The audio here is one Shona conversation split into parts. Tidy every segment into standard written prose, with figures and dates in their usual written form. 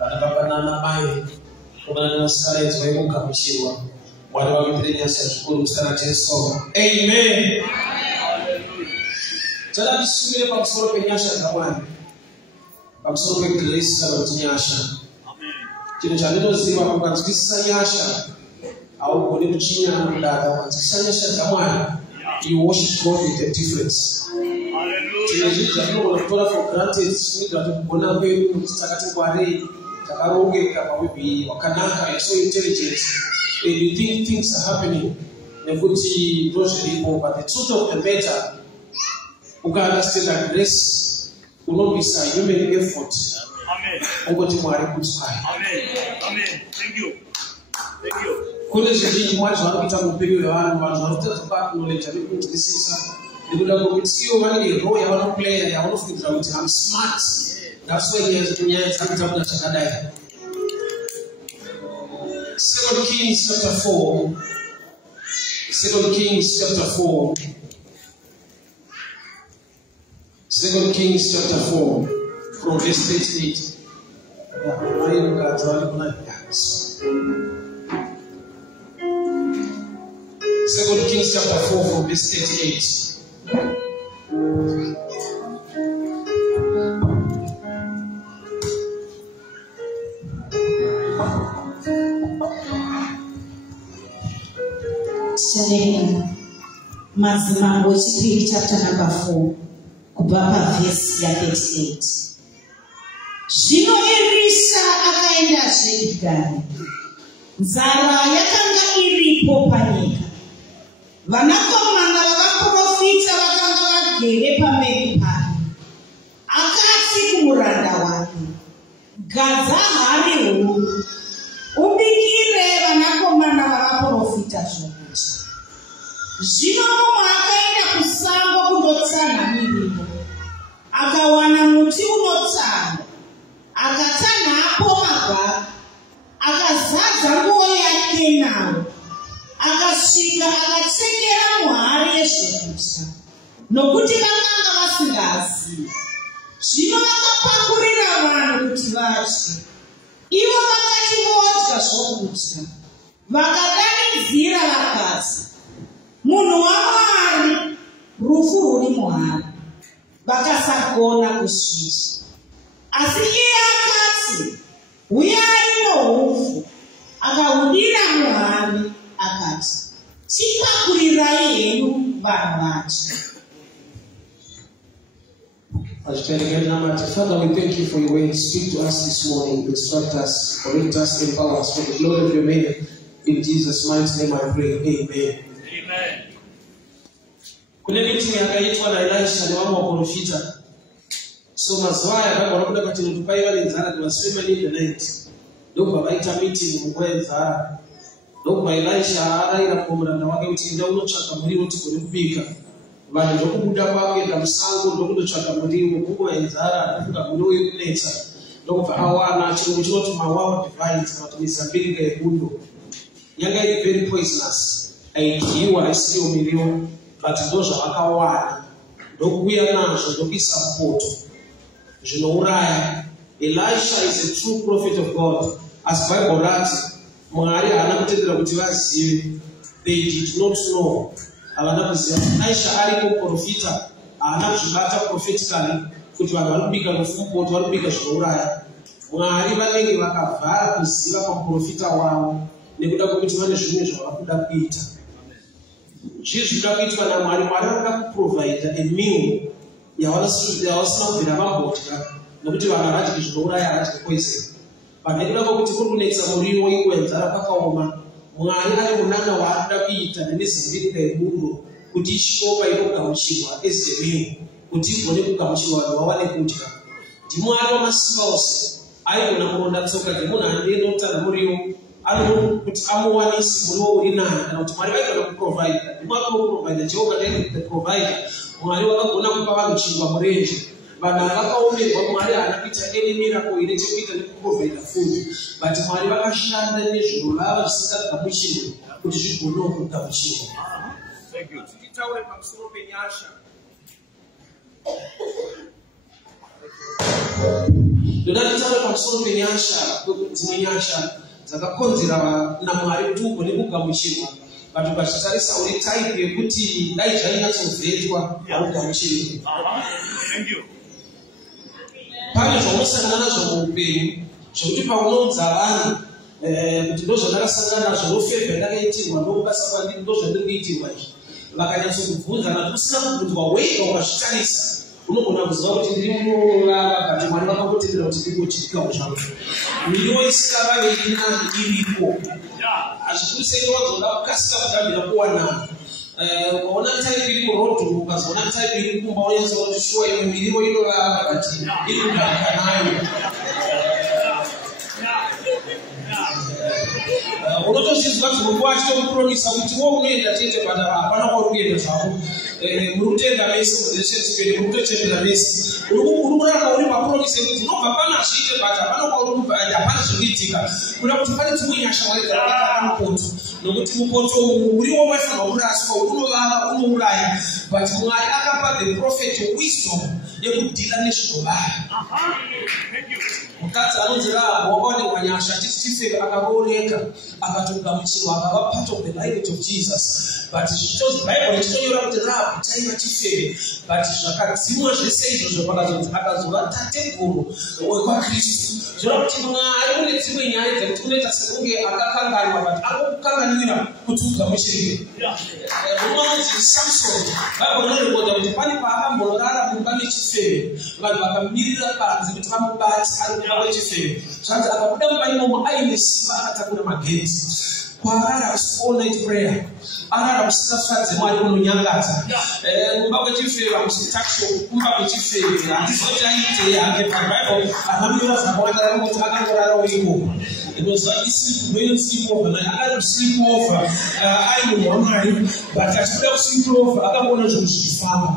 Banabanana mai kubana scarlet waibuka kuchiwa wale wamepeleka shukuru mstari Yesu. Amen. Tala bisumile kwa kusoro penyasha kamani. Kwa kusoro pe grace kama tinyasha. Amen. Kile cha neno ziwa kwa kutikisa nyasha au kule mchinya na kutikisa nyasha kamani. You worship God with a difference. Hallelujah. Tunajua unatoa for granted sisi tunataka wewe mtakatifu wa rei takaroge kama bibi wakanaka you're so intelligent and you think things are happening nekuti doshiripo but the truth of the matter you understand that grace will not be human effort. Amen. Ungoti mwari kutsaya. Amen. Amen. Thank you. Thank you. Kule ziji mwari wanapita mpili wa wanu wanataka kupata knowledge ya kutikisa nikuda kumitio wani roho ya wana player ya wana fikra uti I'm smart. That's why he has to use kitabu cha Chakadai. 2 Kings chapter 4. 2 Kings chapter 4. 2 Kings chapter 4 from verse 38. Second Kings chapter 4 from verse 38. Mazimambo chapter number 4 kubva verse 38. Zvino Elisha akaenda Gilgali. Nzara yakanga iripo panyika. Vanakomana vavaprofita vakanga vagere pamberi pake. Akati kumuranda wake, gadza hari huru, ubikire vanakomana vavaprofita zvokudya. Zvino mumwe akaenda kusango kundotsanha miriwo. Akawana muti unotsanda. Akatanhapo magwaka. Akazadza nguo yake nawo. Akasvika akatsekera muhari yezvokudya. Nokuti vakanga vasingazivi. Zvino vakapakurira vanhu kuti vadye. Ivo vakati vodya zvokudya. Vakadanidzira vakati, munhu waMwari, rufu ruri muhari. Vakasagona kusvika. Asi iye akati, uyai noupfu. Akahudira muhari akati, tipakurirai henyu vanhu vadye. Father, we thank you for your way. Speak to us this morning, instruct us, correct us, empower us for the glory of your name. In Jesus' mighty name I pray. Amen. Amen. Kule meeting yakaitwa na Elisha ni wamo wa profita. So mazwaya baba wanakuda kati mtupai wale nzara ni waswema in the night. Doko baita meeting mkwe nzara. Doko Elisha ara ila kumranda wake utinda uno chaka muri uti kulipika. Bali doko buda wake na msango doko chaka muri mkubwa nzara afuka muri kuneta. Doko hawana chungu chote mawawa divine matumizi mbili ya bundo. Nyanga is very poisonous. Aikiwa isio milioni but those akawana ndokuya nazo ndokisa mpoto zvinouraya. Elisha is a true prophet of God. As Bible writes, Mwari haana kutendera kuti vazive. They did not know. Havana kuziva. Elisha ari kuprofita haana kuzvibata prophetically kuti vanhu vari kubika mufumpoto vari kubika zvinouraya. Mwari vanenge vakavhara kuziva paprofita wavo nekuda kwokuti vane zvimwe zvavakuda kuita. Zvizvida kuitwa naMwari. Mwari akakuprovide a meal yavasina kubvira vambodya nokuti vanhu havadyi zvinouraya, havadyi poison. But nekuda kwokuti kuri kunetsa muriwo iwenzara kwakaoma, Mwari ane munana waarikuda kuita nemizimvirika yebundo kuti ishikopa inogamuchirwa as a meal kuti igone kugamuchirwa vanhu vawane kudya. NdiMwari wamasimba ose aigona kuronda tsoka dzemunhu anenotana muriwo anoona kuti amuwanisi muriwo uri naye kana kuti Mwari vaigona kuprovide. NdiMwari unoprovide. Jehovah is the provider. Mwari wakagona kupa vanhu chingwa murenje. Vanhu vakaomerwa Mwari haana kuita any miracle ine chekuita nekuprovide food. But Mwari vakashanda nezvinhu vavo zvisingagamuchirwe kuti zvigonewo kugamuchirwa. Thank you. Titaure pamusoro penyasha. ndodalitanga pamusoro penyasha dzimwe nyasha dzakakonzera naMwari kuti ugone kugamuchirwa vantu vachitarisa uri type yekuti dai zvainyatsobvetwa augamuchirwa. Pane zvaunosangana nazvo muupenyu zvokuti paunoudza vanhu kuti ndozvandakasangana nazvo nofevha ndakaitirwa ndokubasa kwandiri ndozvandiri kuitirwa izvi, vakanyatsokubvunza nati usina kubvunzwa wega ukazvitarisa unogona kuziva kuti ndiri munorava kuti Mwari vakangotendera kuti ndingochiitikawo zvangu miriwo isikavave inani iripo. Hazvikuru sei wazoda kukasika kutambira kuwanana ukaona type iri kurodhu ukazoona type iri kumba unyatsova kuti shuwa imwe miriwo inorava kuti iri kugarika nayo. Unotozvizwa dzimwe achitokupromisa kuti wo unoenda chete but hapana kwauri kuenda zvako muri kutenda mese muzveshetisiperi muri kutotendera mese uri kurarama uri mapromise kuti unobva pano azviite but hapana kwauri kubva hapana zvinoitika kuda kuti pane dzimwe nyasha Mwari dzakavaka mupoto nokuti mupoto uriwo waifanirwa kuraswa unovava unouraya but Mwari akapa the prophet wisdom yekudhila nezvinobaya. Mukadzi anonzi Rahabhi wakaonekwa nyasha titifeka akarooreka akatogamuchirwa akava part of the lineage of Jesus. But Bible ichitonyora kuti Rahabhi taiva chifeve but zvakadzimwa zvese izvozvo akazova tateguru wekwaKristu. Zvoreva kuti Mwari une dzimwe nyaya dzekuti unoita sekunge akakanganwa but angokukanganwira kuti ugamuchirwe. Unonzi Samson Bible inorekoda kuti pane paakamborara mumba mechifeve vanhu vakamirira panze kuti vamubati ari mumba mechifeve zvanzi akabuda mumba imomo aine simba akatakura magedhi kwarara all night prayer arara kusingafadze Mwari unonyangadza mumba kwechifeve hamusitaksho kumba kwechifeve handizoti aitei hake paBible akamiora zvakawanda kuti akangorarawo ikoko inoziva sleepover akati sleepover ari munhu waMwari but achikuda kusleepover akaona zvinhu zvichifamba.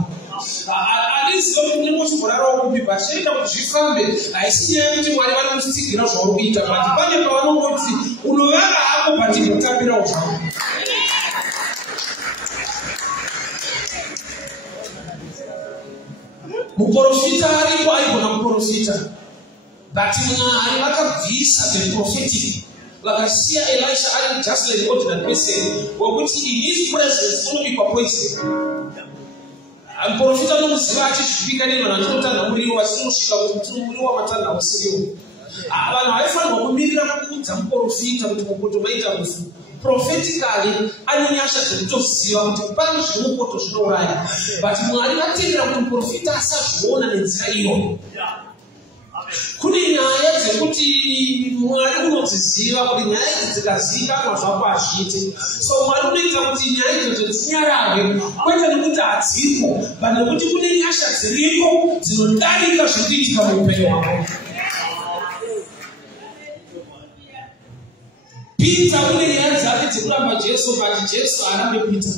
Aliziva kuti ndinochimborarawo kupi but chinoita kuti zvifambe haisi nyaya yekuti Mwari vanokutsigira zvauri kuita but pane pavanongoti unovara hako but inotambirawo zvako. Muprofita aripo aigona kuprofita but Mwari vakabvisa the prophetic vakasiya Elisha ari just like ordinary person wekuti in his presence unobikwa poison. Muprofita anomuziva achizvipika nevanhu achinotanha muriwo asinosvika kuti muriwo wamatanha usiriwo. Vanhu vaifanirwa kumirira kuudza muprofita kuti mupoto maita mufu. Prophetically anonyasha dzekutoziva kuti pane zvimupoto zvinouraya but Mwari vatendera kuti muprofita asazviona nenzira iyoyo. Kune nyaya dzekuti Mwari unodziziva kuti nyaya idzi dzikazivikanwa zvako hazviite. So Mwari unoita kuti nyaya idzodzo dzinyarare kwete nekuti hadzipo but nekuti kune nyasha dziripo dzinodarika zviri kuitika muupenyu hwako. Peter une nyaya dzake dzekuramba Jesu but Jesu haarambe Peter.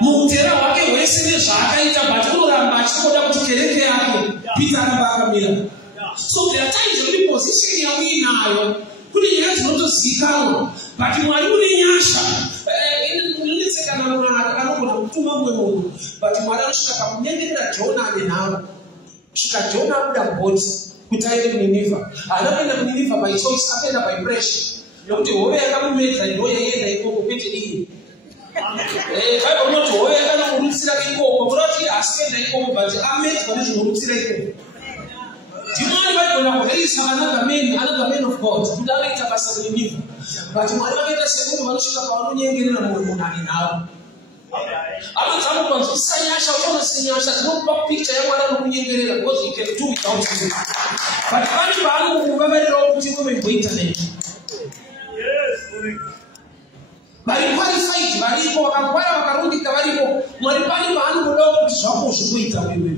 Muutera hwake hwese nezvaakaita but unoramba achitoda kuti kereke yake Peter aramba akamira. So there are times when position yauinayo kune nyaya dzinotozivikanwa but Mwari une nyasha inetsekana munhu anogona kutuma mumwe munhu but Mwari anosvika pakunyengerera Jona ane nhamo kusvika Jona abuda mubhoti kuti aende kuNinevha. Haana kuenda kuNinevha by choice, akaenda by pressure nokuti hove yakamumedza ndo yaienda ikoko kwete iye. Bible inoti hove yakanomurutsira ikoko kuda kuti asikuenda ikoko but amedzwa nezvinorutsira ikoko. Mwari vaigona kuraisa another man of God kuti anoita basa kuNinevha but Mwari vakaita sekuti vanosvika pavanonyengerera mumwe munhu ane nhamo. Anotanga kwanzwisa nyasha uchiona senyasha dzinokupa picture yaMwari anokunyengerera because he can do without you. But pane paanokuvavarirawo kuti mumeboita neni. Vari qualified varipo vakangwara vakarongeka varipo Mwari pane paanokudawo kuti zvako zvikuita wewe.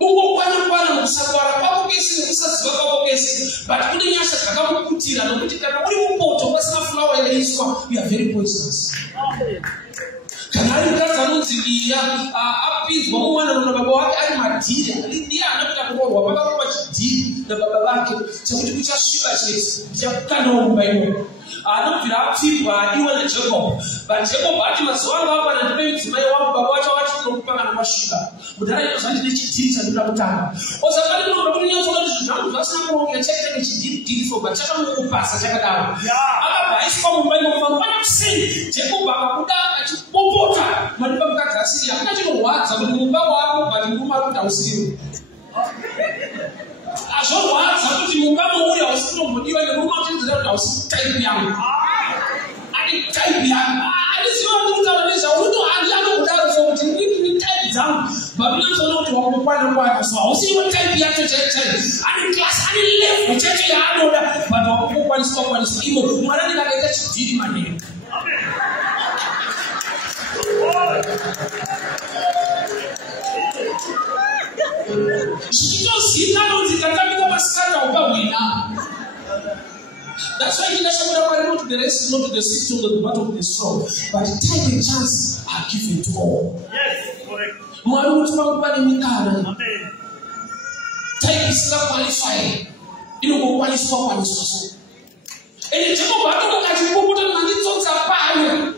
Ungokwana mukusangwara kwako kese nekusaziva kwako kese but kune nyasha dzakamuputira nokuti kana uri mupoto pasina fulawa inoiswa you are very poisonous. Kana ari mukadzi anonzi Liya apinzwa mumwana nababa wake ari madhiri. Liya haana kuita kuroorwa, pakarorwa chidhiri na baba wake chakuti kuchashuka chetu chakukana umbaimo anobvira apfirwa adiwa naJacob but Jacob ati mazuva anga apa nandipe mudzimai wangu baba wacho akati tinokupa kana mashuka mudhara zvandine chidhiri chandinoda kutanga osakati ndinoda kuti nyatsoka kuti zvinhu zvasina kuronga chaita nechidhiri so but chakamukupasa chakadaro akabva aiswa mumbaimo mangwana kuseni Jacob akabuda achipopota madipa mukadzi asiri akuna chinorwadza kuti mumba wako but mumba kuti hausiriwo azvorwadza kuti mumba mouya usinombodiwa nerume uchinzira kuti hausi type yangu ani type yangu aniziva kutaura nezvaunoto handi anokudaro sokuti ndini type dzangu babinazona kuti wakukwana kwacho so hausiwo type yacho chaichai ani class ani level chacho yaanoda but wakukwaniswa imo mwana ndikakaita chidhiri maneno That's why he doesn't want to the rest, not to the system, not to the battle of the strong. But take a chance, I give it all. Yes, correct. Amen. Take is not qualified. You know what is for one is also. And it's about that you put on money to Zapaya.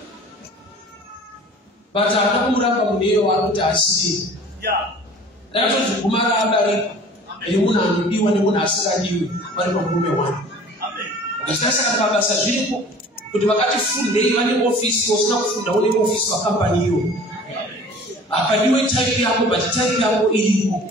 But I don't know what I see. Yeah. That's what Kumara Abari. Elimuna anibiwa ni muna asiradiwe wali kwa mkume wani. Sasa kama sajilipo kuti wakati funde wani office wasina kufunda wani office wa company hiyo. Apadiwe type yako but type yako ilipo.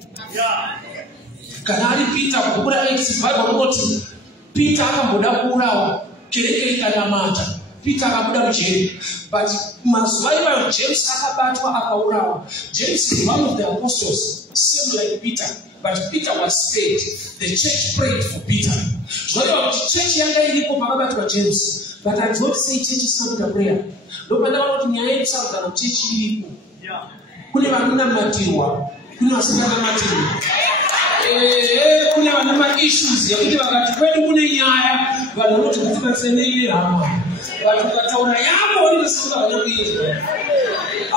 Kanali Peter kukura X Bible moti Peter akamboda kurawa kereke kanamata Peter akabuda mjeri but mazuwa James akabatwa akaurawa. James is one of the apostles same like Peter. But Peter was spared. The church prayed for Peter. So the church yanga ilipo pababa to James. But I don't say church is not a prayer. No matter what you are saying, the church ilipo. Kule wanuna matiwa. Kule wasema matiwa. Kule wanuna issues. Ya kuti wakati kwetu kule nyaya. Wanote katika seneli hapa. Watu kataona yako walisema wanabii.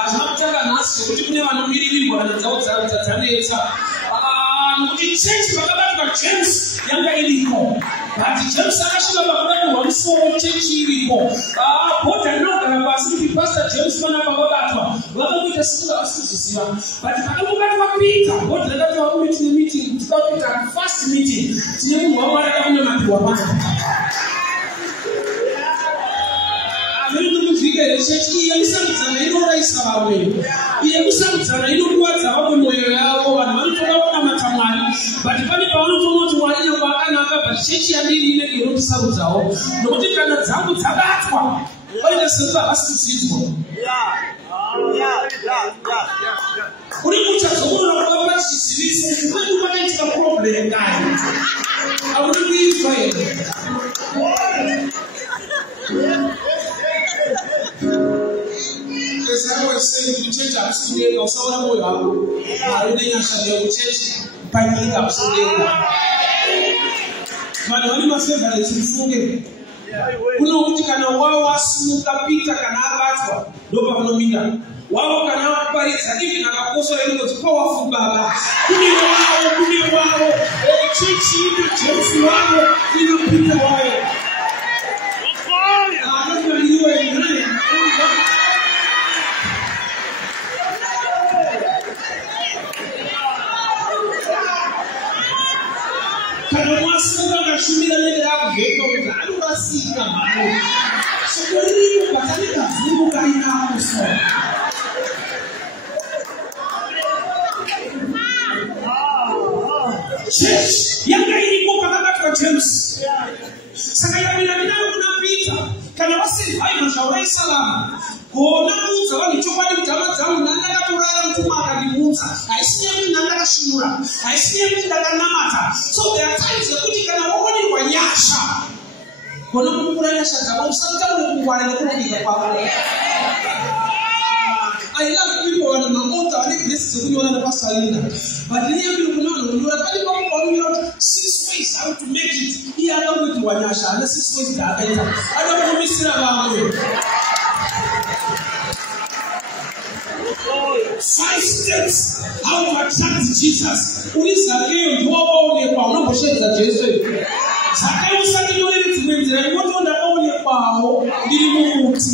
Azamtaka nasi kuti kule wanamilili wanazauza tataneta. Kuti church bakabata James yanga iliko. But James akashika bakabata waliso church iliko. Pota ndoka basi pastor James mana babatwa. Wakamuita singa asizisiwa. But bakamuka Peter, what the other meeting, tukapita first meeting. Tinemu wawara kama mapiwa bana. Yalisamitsana inoraisa vamwe yekusamitsana inokuwadza vamwe mwoyo yavo vanhu vanotoda kuda matamwari but pane pavanotoona kuti mwari nyange akanaka but chechi yandiri inenge inotisarudzawo nokuti kana dzangu dzabatwa vaita sepa vasisidzwa uri kuchazoona kuvapa chizivisi kumweni kwakaitika problem kayo hauri kuizwa here. As I was saying to church, I'm still there. Also, I'm going to I didn't church. Panic, I'm still there. But when you say that it's full, kuna mtu kana wao wasimuka pita kana abatwa ndoba kunomina wao kana kupariza hivi na kakoso hilo powerful baba kuni wao church ina church wao inapita wao kana mwasura kashumira nende akugeka kuti anobasika mano sokoriri kubatanika zungu kaina kuso church yanga iliko pakabata James saka yamina kuna Peter kana wasi hai mashauri salama kona mutsa wani chokwadi mtama dzangu nanga katurara mtuma akadimutsa aisiye nanga kashimura aisiye ndakanamata so there are times kuti kana woni wanyasha kona kukurana shaka usataka kungwana nekudira kwako I love people when I'm out of the place to do another pastor. But then you know, you are telling me 6 ways how to make it. Here I don't go to Wanyasha, and 6 ways that I don't know about it. 5 steps how to attract Jesus. Ulizakeyo ndowaonekwa unomboshenza Jesu. Zakeyo usati yolele timenzera imoto ndaonekwawo ndiri mumuti.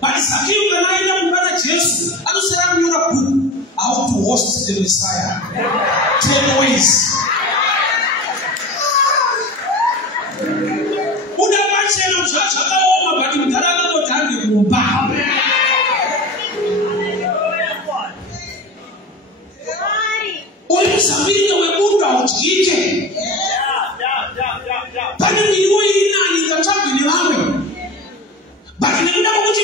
But Zakeyo kanaenda kumbana Jesu anosera mnyora book how to host the Messiah. 10 ways. Unapachela mchakaoma but mtarana motange kumba. Sabina webunda uchike. Pani niwe ina nikachapi ni wawe. Baki na mdako kuti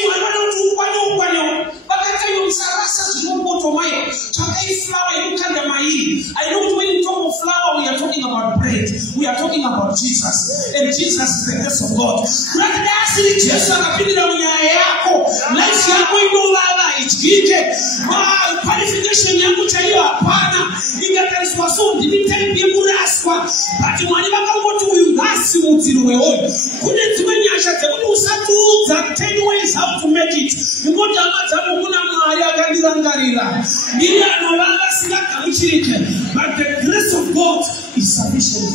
mwana ukwano. Bakata yu msarasa tumungo tomayo. Chakai flower yu kanda maili. I know when you talk of flower we are talking about bread. We are talking about Jesus. And Jesus is the grace of God. Lakini asili Jesu akapindira unyaya yako. Life yako inolala ichike. Qualification yangu chahiyo hapana. Ingatariswa so ndibitari bieburaswa. Bati mwani baka mwotu uyungasi mutiruwe oyo. Kune tumenyasha tebuni usatuza 10 ways how to make it. Mwoja amatamu kuna maari akandirangarira. Nili anolanga silaka mchirike. But the grace of God is sufficient.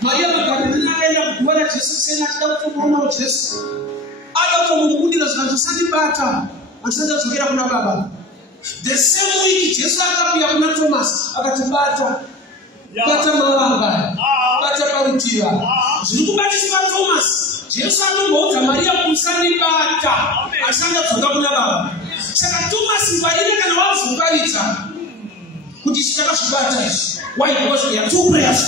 Maria Magdalena aenda kuona Yesu sena kitauto mwana Yesu. Ada kumkundi na zinazosadi bata. Anasema tukira kuna baba. The same week Yesu akapia kuna Thomas akatubata. Bata mawanga. Bata karutia. Zikubatisa Thomas. Yesu akamwota Maria kumsani bata. Anasema tukira kuna baba. Sasa Thomas mbalile kana wafu kalita. Kujishika shibata Yesu. Why? Because there are 2 prayers.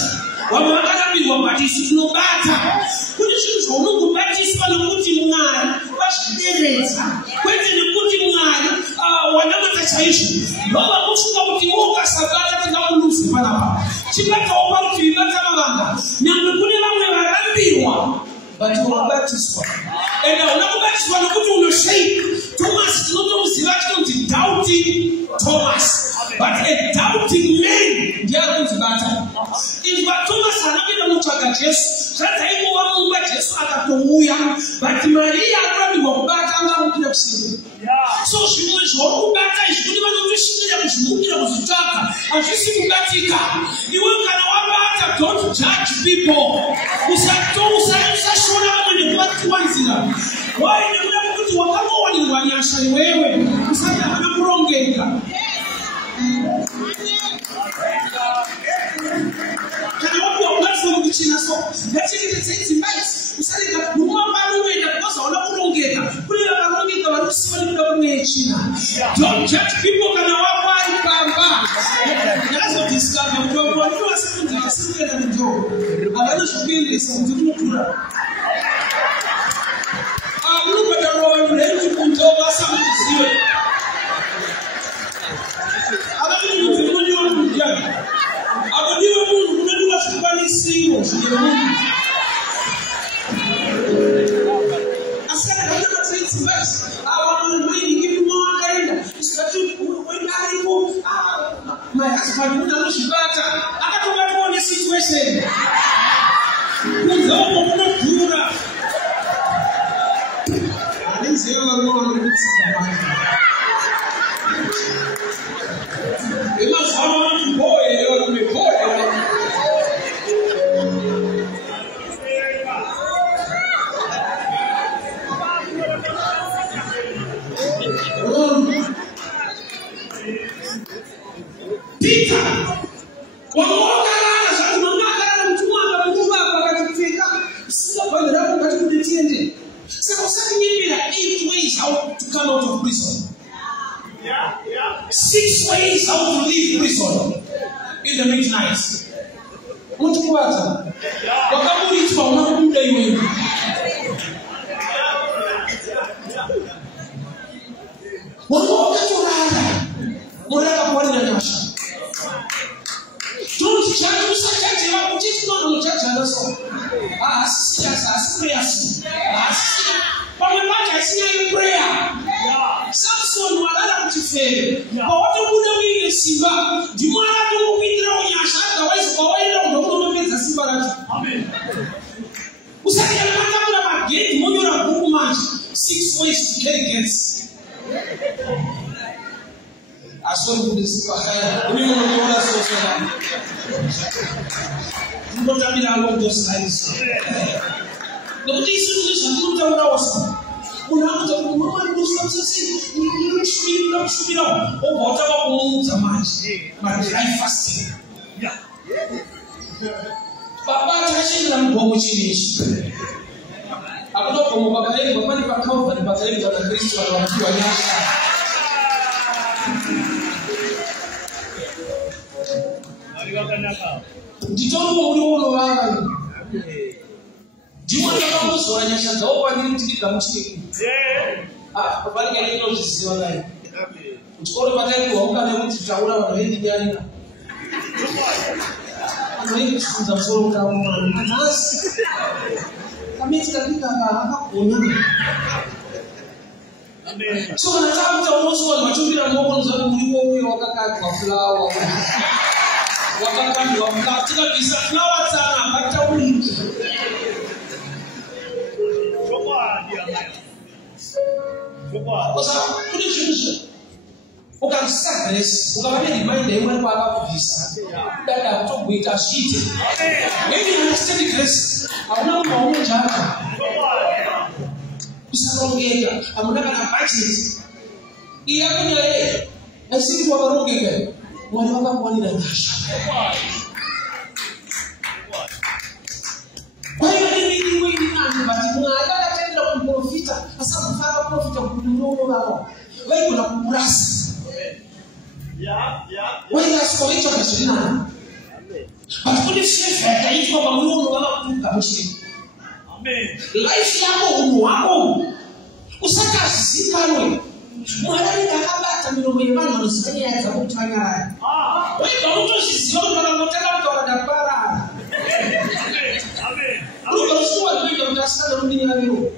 Wamwakanabi wabatisi tunobata. Kujishika Mungu batisi kwa kuti mungara. Bashidereza. Kwete ni kuti mungara. Wanama tachaishi. Baba kufunga kuti woka sabata kenda kulusi panapa. Chibata opa kuti ibata mawanga. Nyamukule lamwe warambiwa. But wabatiswa. Ena unakubatiswa na kuti unoshake. Thomas tunoto msivati kuti doubting Thomas. But a doubting man, ndiye kuzibata. If Thomas anabida muchaga Jesu, sasa hiyo wamumba Jesu akatomuya, but Maria akwani wabata anga mukina kusini. So she was wabata ishuni wanatushikira kushimukira kuzitaka. Afisi kubatika. Iwe kana wabata, don't judge people. Usashona wamani kubati wanzira. Why ni mnamukuti wakamo wani wanyasha wewe. Usanya wanakurongeka. Kana wapu wa platform kuchina so Gachiki the mice Usali ka Numa baruwe na kosa wanakurongeka Kuli ya barongeka warusi wali kuda kwenye China. Don't judge people kana wapa ikamba. That's what this guy is doing. What you are saying to us is that you are shukiri something kura. Look at the road and kuntoa something zio. Alafu mtumoni wa mjana. Abadiwe Mungu unajua sifani sio Askari kama trains bus awana mind give more kaenda isikatu wenda hapo my husband unashibata akatoka kuona situation ndio mbona kura alizela roho mtsamani ila sawa boy leo nimepoa Peter wamoka lala sasa mamaka na mtuma akakuva akatufika sio kwa ndio wakati kudetiende sasa usaki nyingi 8 ways how to come out of prison. 6 ways how to leave prison in the midnight. Mtu kwanza wakaburi tu unakuja hiyo wamoka tulala muraka kwa nini nyasha don't judge usachache wako titi no mchache anaso sisi pamepata sina prayer Samson walala mtifere kwa watu kuna wile simba dimwana tu kupindira onyasha otherwise kwa waila ndio meza simba lati amen usaki anataka kuna mageti moyo na kuku maji voice to carry gifts. I saw you with the super high. You know what I saw. You don't have me along those lines. The reason is I don't know what I was. When I was a woman who was saying, you should be up. Oh, whatever moves a match. My life fasting. Yeah. Papa touching them, what would you need? I'm not from Papa, but if I come from the Battalion of the Christian, I'm do you want to come so I just go over here to the country? Yeah. Papa, I know this is your life. It's all about that. How can I want to travel on the Indiana? I'm going to some sort of town. I mean, it's going to be so when I talk to almost one, my children are more than we walk a cat of flower. What a kind of flower to the piece of flowers are not a week. What's up? What is your who can sack this? Who can remind them when Papa is that I talk with a sheet? Maybe I understand this. I'm not my own child. It's a long game. I'm not going to patch it. He happened to I see you are wrong again. Whatever one in a dash. Why are you reading waiting on but I got to tell you profit. I saw the father profit of the no. Where you have brass. Yeah. Why you ask for each other? But what if you say that you have a moon? Life yako wako usaka sikano mwalani akabata milomemana wanasanya ya kutanga wewe mtu sisioni wanamtaka mtu anadapara amen unasua ndio mtasana dunia leo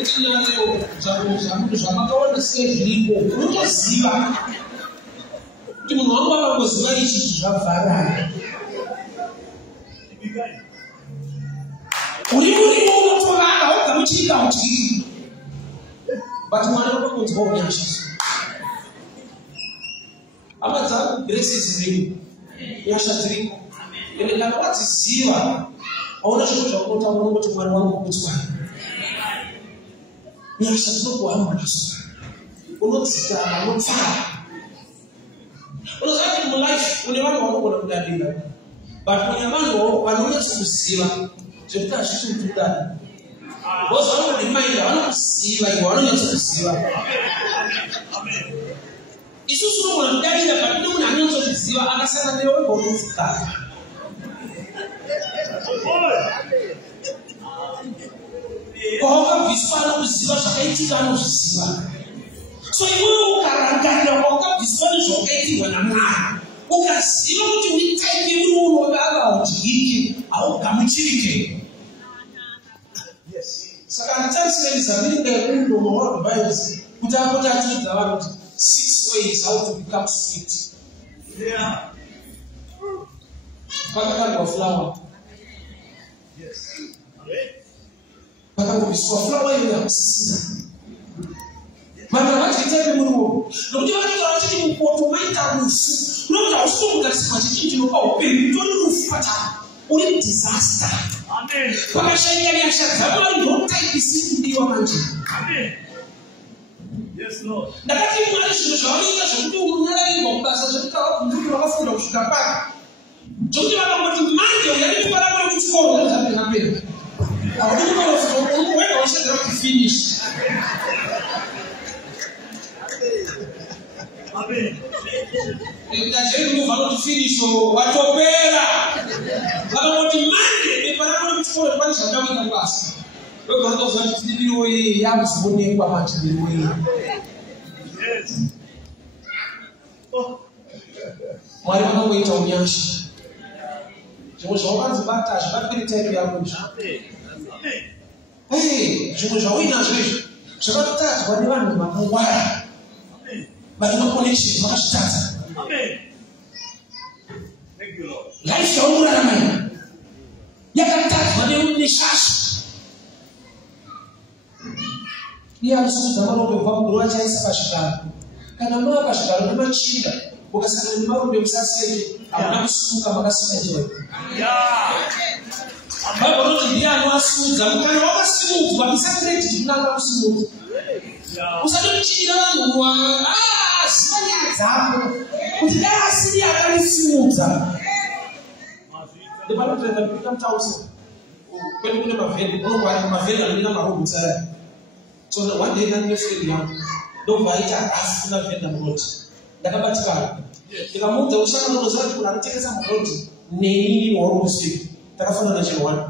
utia leo jambo jambo kaona stage lipo mtu ziba mtu mwangu hapa kwa hichi kafara Uri watu wao kamuchika uchiki. But mwana wako mtoko nyasha. Amaza grace zili. Nyasha zili. Ile kama watu siwa. Hauna shoto cha kuota Mungu tu mwana wangu kutwa. Nyasha ziko kwa ambaso. Unotsika na motsa. Unazaki mu life unewana wako na kudadila. But mwana wanaonyesha kusiwa. Je t'ai acheté tout ça. Vous avez des mains là, si la guarda non si va. Amen. Isso só uma ideia da parte do não só se va a casa de hoje como está. Qual visão não se va já que está não se va. Só eu caranga qual visão já que está na ukasiva kuti unitaike muruo wakaga uchiki au kamuchirike. Yes. Saka anataka ndio ndio mwa Bible kutafuta tuta watu 6 ways how to become sweet. Yeah. Paka flower. Yes. Paka flower ile ya kusisina. Mara wacha itaike muruo. Ndio watu kuautomate rufu. Não está o that is continuing to go. You don't know what disaster. Amen. Para chegar a achar, não tem que se pedir uma mancha. Amen. Yes, Lord. Daqui a pouco nós vamos já junto com o nada em bomba, a gente está junto com a folha do chupar. Junto com a folha de mangue, e aí para para o fogo, já tem na pele. A gente vai fazer um é para chegar ao finish. Amen. Ele falou de finish, watu opera. Falou de mangue, e para para o fogo, para chegar ao classe. Eu quero usar de vídeo e já vos bonito para parte de yes. Mwari wanoita unyashi. Chimwe zvawakanzibata zvakapirita yako. Zvimwe zvawina zvezvo zvakatadzwa nevanhu vakangwara. Vana connection vakazvitadza. Life yaumurarama yakatadzwa neshasha. iye anosumudza marombe kubva muguru achaisa pazvigaro. Kana mava pazvigaro nemachinda ukasangana nemarombe musasenge hamuna kusumuka makasimudzwa. Bhaibheri rinoti ndiye anoasumudza. Kana wakasimudzwa isa credit kuna akakusumudza. Usati kuchira vanhu ziva nyaya dzako kuti dai asiri akanisimudza. Ndepanotoenda kuita mutausa kwedu kune mavheni unongwari mavheni anomira marobhotsi aya. So one day ndine friend yangu ndobvaita asina vhenda muroti ndakabatikana ndikamuudza ushaka nonoziva kuti munhu anotengesa muroti neni wauri kusvika takafanana chirwani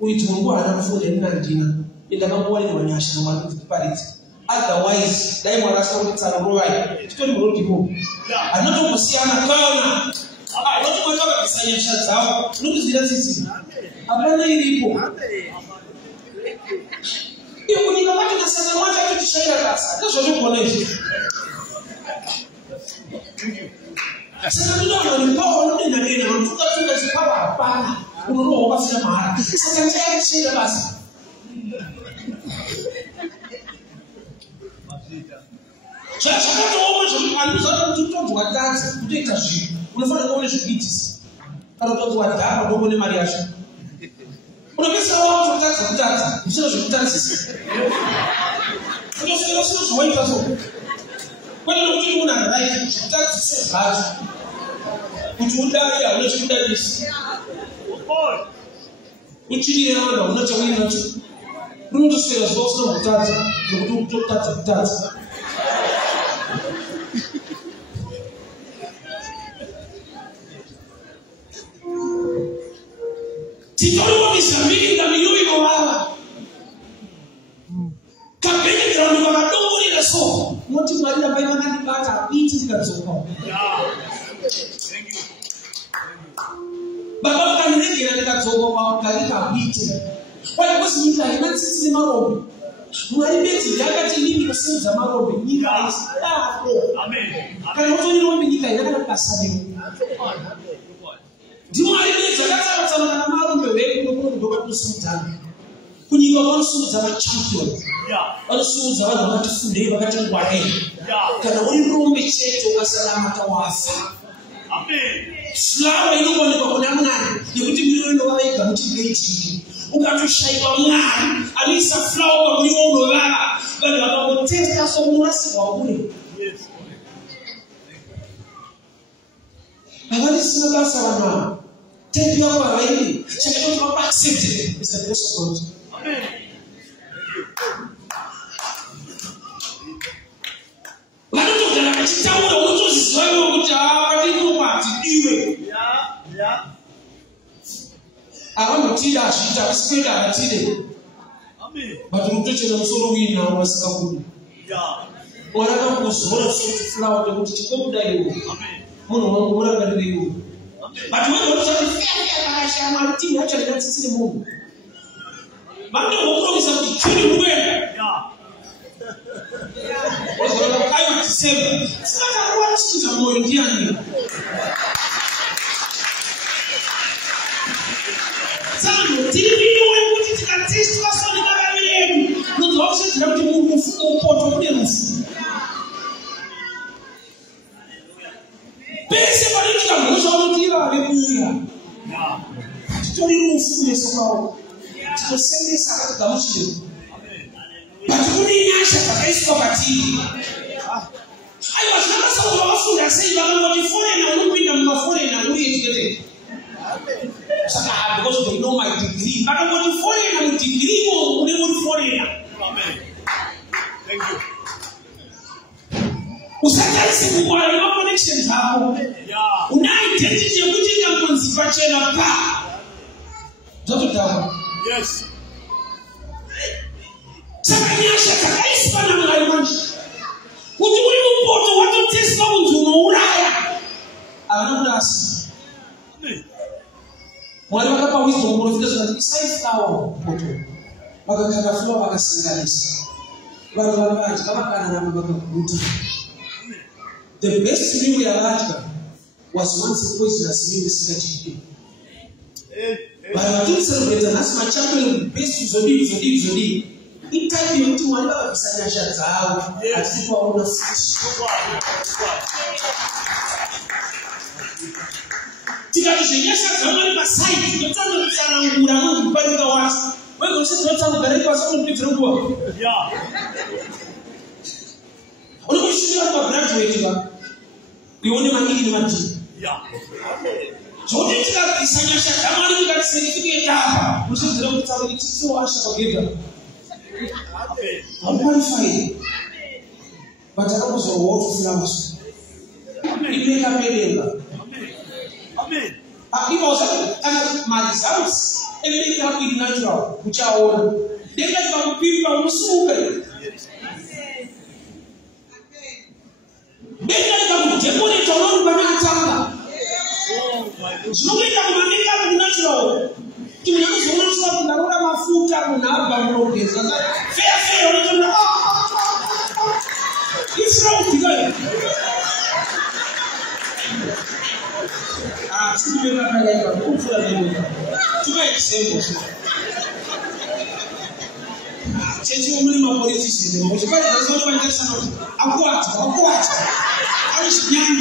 uyu tungu haana kufunda ndina ndakamuwanirwa nyasha namwari kuti ndiparidze. Otherwise dai mwari asina kutitsara rovai titori muroti imomo handinotombosiyana kaona anotomwakavabvisa nyasha dzavo unokuzvira tsitsi hapana iripo. Iyo kunyika kwacho nasana wacho atotishaira basa ndozvotogona izvi. Saka ndinoona nepawa unodenda vanotunga zipawa hapana unonowa wakafira mahara. Saka chayakashaira basa. Zvakatooma zvokuti andizvada kuti utonzwa tanzi kutoita zvinhu unofanira kuone zvokuitisa. Kana utonzwa dhaka unoone mari yacho. Unopesa wao kutadza zviro zvekutadzisa. Unofira zviro zvawaita so. Kwani kuti munhu anaraiti kutadzisa zvacho. Kuti udai hauna chekudadisa. Uchiri yanga hauna chawaita nacho. Unotoswera zuva usina kutadza nokuti utotadza kutadza. Titoriwonesa mirinda miyo inovava kapenyekera munhu vakadongorera so moti mwari rambai vakandibata habiti ndikadzoka. Baba vakandiregera ndikadzoka pamugarika habiti kwaikosi nyika haina tsitsi nemarombe. Mwari bedzi yakati ndini kusimudza marombe nyika haisidako. Kana utori rombe nyika haina kana basaniro. Ndimwari bedzi akatsavatsauna kana marombe vekundoka kunosimudzana. Kunyika vanosumudza machampion. Vanosumudza vanhu vakati fundei vakati ngwarei. Kana uri rombe chete ukasaramata wafa. Fulawa inoonekwa kuna Mwari yekuti miriwo inovava yega muchigreitiki. Ukatoshayiwa Mwari anoisa fulawa pamiriwo unovava vanhu vakangotesta sokurasirwa kure. Havasisina basa vanhu ava. Take your way. Check it out, accept it. It's the grace of God. Amen. Vanotogara vachitaura unotozviziva kuti vatinokwati iwe. Avanotida azviita asipenda avatide. But unotochera musoro wina wasingakudi. Mwari akangozora kuti fulawa kuti chikobuda iwe. Munhu wangu muragarire iwe. But when you say fair Mwari tini acha ndinatsitsire munhu. Vanhu vokuromisa kuti chini muwenda. Wazora kayo tisema. Saka ruwa chinza moyo ndiani. Sano tiriwe kuti tikateswa soni maravirenu. Ndozokushetira kuti munhu ufuka upoto kune rufu. Pese palitika mhosva vanotira vekuuya. Titori rufu meso kwavo. Tinosendesa akatigamuchiro. But kune nyasha dzakaiswa patiri. Aiwa zvinakasaura vafunda sei vanongoti forena unopinda mumaforena uri educated. Saka because they know my degree. Vanongoti forena mudegree mo une muri forena. Amen. Thank you. Usatarise kukwara ma-connections hako. Una identity yekuti ingamonzi pachena pa. Dzotodhava. Yes. Saka nyasha dzakaiswa naMwari manje. Kuti uri mupoto watoteswa kunzi unouraya. Havana kurasa. Mwari vakapa wisdom profita zvakati isai fulawa mupoto. Vakakanda fulawa vakasanganisa. Vanhu vakadya vakararama vakaguta. The best meal yavadya was once a poisonous meal isingachidyi. Vanhu vatiri celebrate nhasi machampion best zvizodii. Itapi yokuti Mwari vakabvisa nyasha dzavo atipaona futi. Tikati zvenyasha dzamwari pasaiti tinotanga kutsanangura nozvipanika wacho. Wewe usitotanga kugara pasi unopedzera nguva. Unokushingira pagraduate va. Ione manini nematini. Zvoti tikabvisa nyasha dzamwari tikati certificate apa. Unozidzira kuti tsauri tisiwasha pagedha. I'm qualified. But I was a word of flowers. Amen. Amen. If I was my results, everything have been natural, which are all. They can come people who super. They can come to demonate alone banana. Nobody can make up natural. You know, so much of the Rama food and Abba. Fair, it's wrong to go. To make sense. Change your name of politicians. But you can't go and just a what? I was young.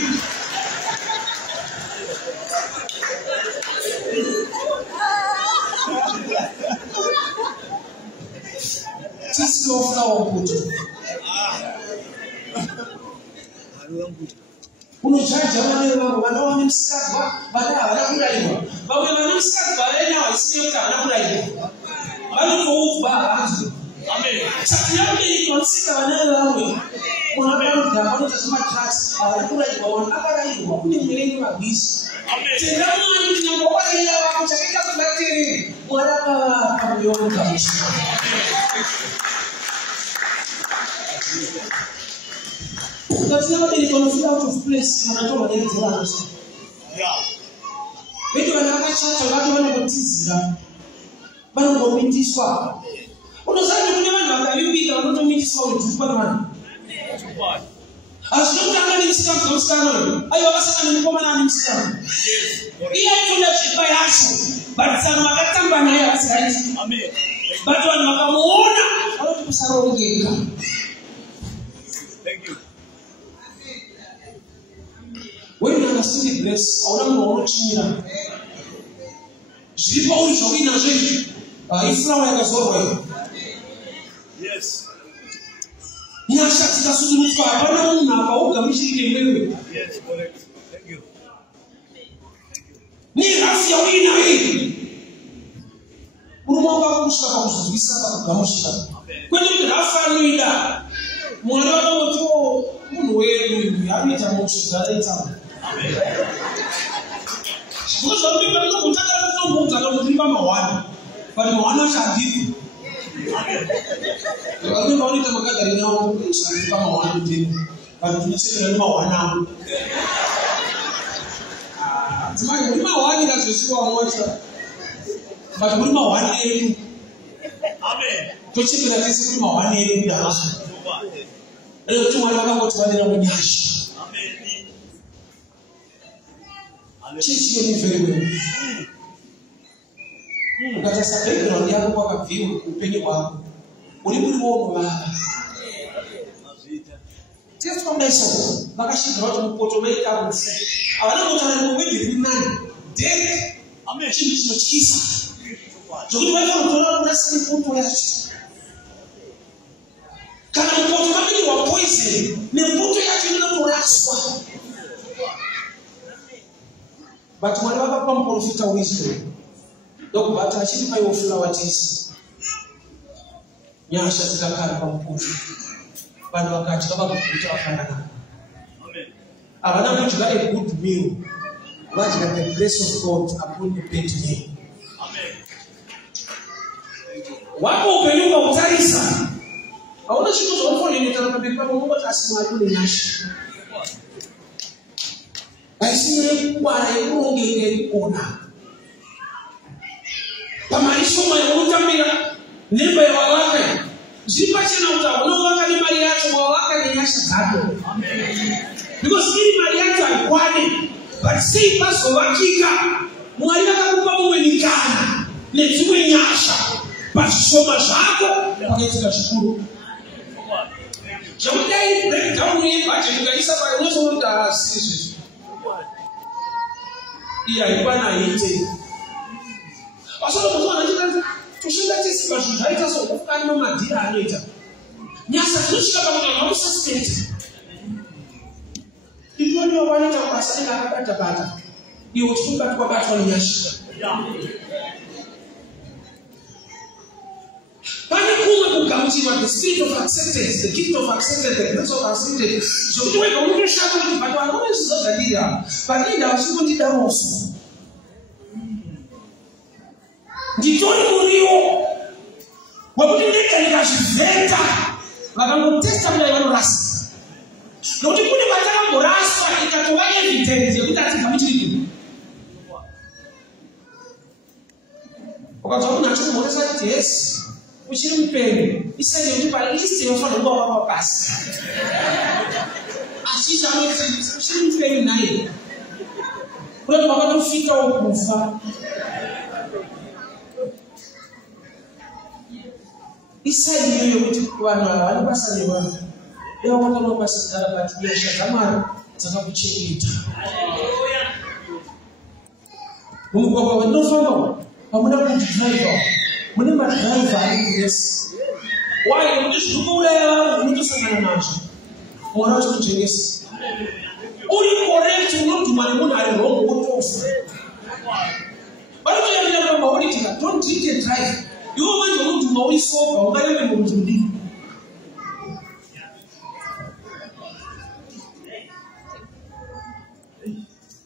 Just no flower put. Unojaja wanaona msikaba baada wanakulaiwa bawe wanamsikaba yeye asiyota anakulaiwa bali kuuba anzu amen sasa yeye consider wanawe unaona kama tunasema tracks anakulaiwa wanakulaiwa kuni mwilini kabisa amen tena mimi nyambo wale wao chakika kulatiri mwana kama yoni kabisa That's never been confused out of place when I told my neighbors. Yeah. When you are not a child, I don't want to teach them. But I'm going to teach what? What does that mean? You be the one to meet so it's Superman. As long as I'm in Stanton, I was an informant in Stanton. He had to let it by action, but some Magatan Banaya says, Amen. But when Magamona, I don't know if thank you. When you understand the grace, I want to know China. She bought you in a dream. Islam like a soul. Yes. Yes, correct. Thank you. Just from myself, Makashi brought me to make up and say, I don't know what to do. Dead. Amen. She's not kissing. So we went on to learn wrestling for us. Can I put money or poison? They put it for us. But whatever come profit wisdom, don't but I should buy your flowers. Yasha to the car from Putin. But we catch up with our Canada. I want to get a good meal. But the grace of God upon the page me. Amen. What open you of Tarisa? I want you to offer you to become what as my good nash. I see what I won't get owner. Pamarisho my own camera, never your life. Zipachina utaona ni mali yako wawaka ni nyasha tatu. Amen. Because hii mali yako haikwani. But see paso wakika. Mwalimu akakupa muwe nikana. Netuwe nyasha. But soma zako pakaitika zvikuru. Zvekudai breakdown yebhajethi ukaisa pari unozoona asi izvezvi. Iya haikwana haite. Asoro kuzoona chikazi tushinga tisimba zvinhu zvaita sokufukani mamadhira anoita. Nyasa dzinosvika pakuti vanhu vakususpense. Ipoiwo wanoita basa rinenge akabata-bata. Iwo uchikubatwa batwa nenyasha. Pane kumwe kugamuchirwa the spirit of acceptance, the gift of acceptance, the grace of acceptance. Zvokuti wega unotoshaka kuti bati vanhu vanozvizozvadira parinda vachikondidaroso. Nditori muriwo wekuti ndega ndikazvivheta vakangotesta kudai vanorasa. Nokuti kune vatakangoraswa ikatova evidence yekuti hatigamuchiri. Ukazwa munhu achimhoresa kuti yes uchiri mupenyu isenge kuti palisti inofanira kuva wapa pasi. Asi anoti uchiri mupenyu naye kuti wakatosvikawo kufa. Isaidi iyoyo kuti vanhu ava vane basa nevanhu evakatanwa basa kugara bati nyasha dzamwari dzakakuchengeta. Mumugwagwa wandinofamba hamuna kudhiraivha, mune madhiraivha ari kunesa. Why? Nekuti zviri kuuraya vanhu unotosangana nazvo. Mwari achikutengesa. Uri correct unodhuma nemunhu ari wrong wotofa. Vanotoyambira pamauritika don't drink and drive. Iwo wenza unodhuma uri soba ungareve muntu mudiki.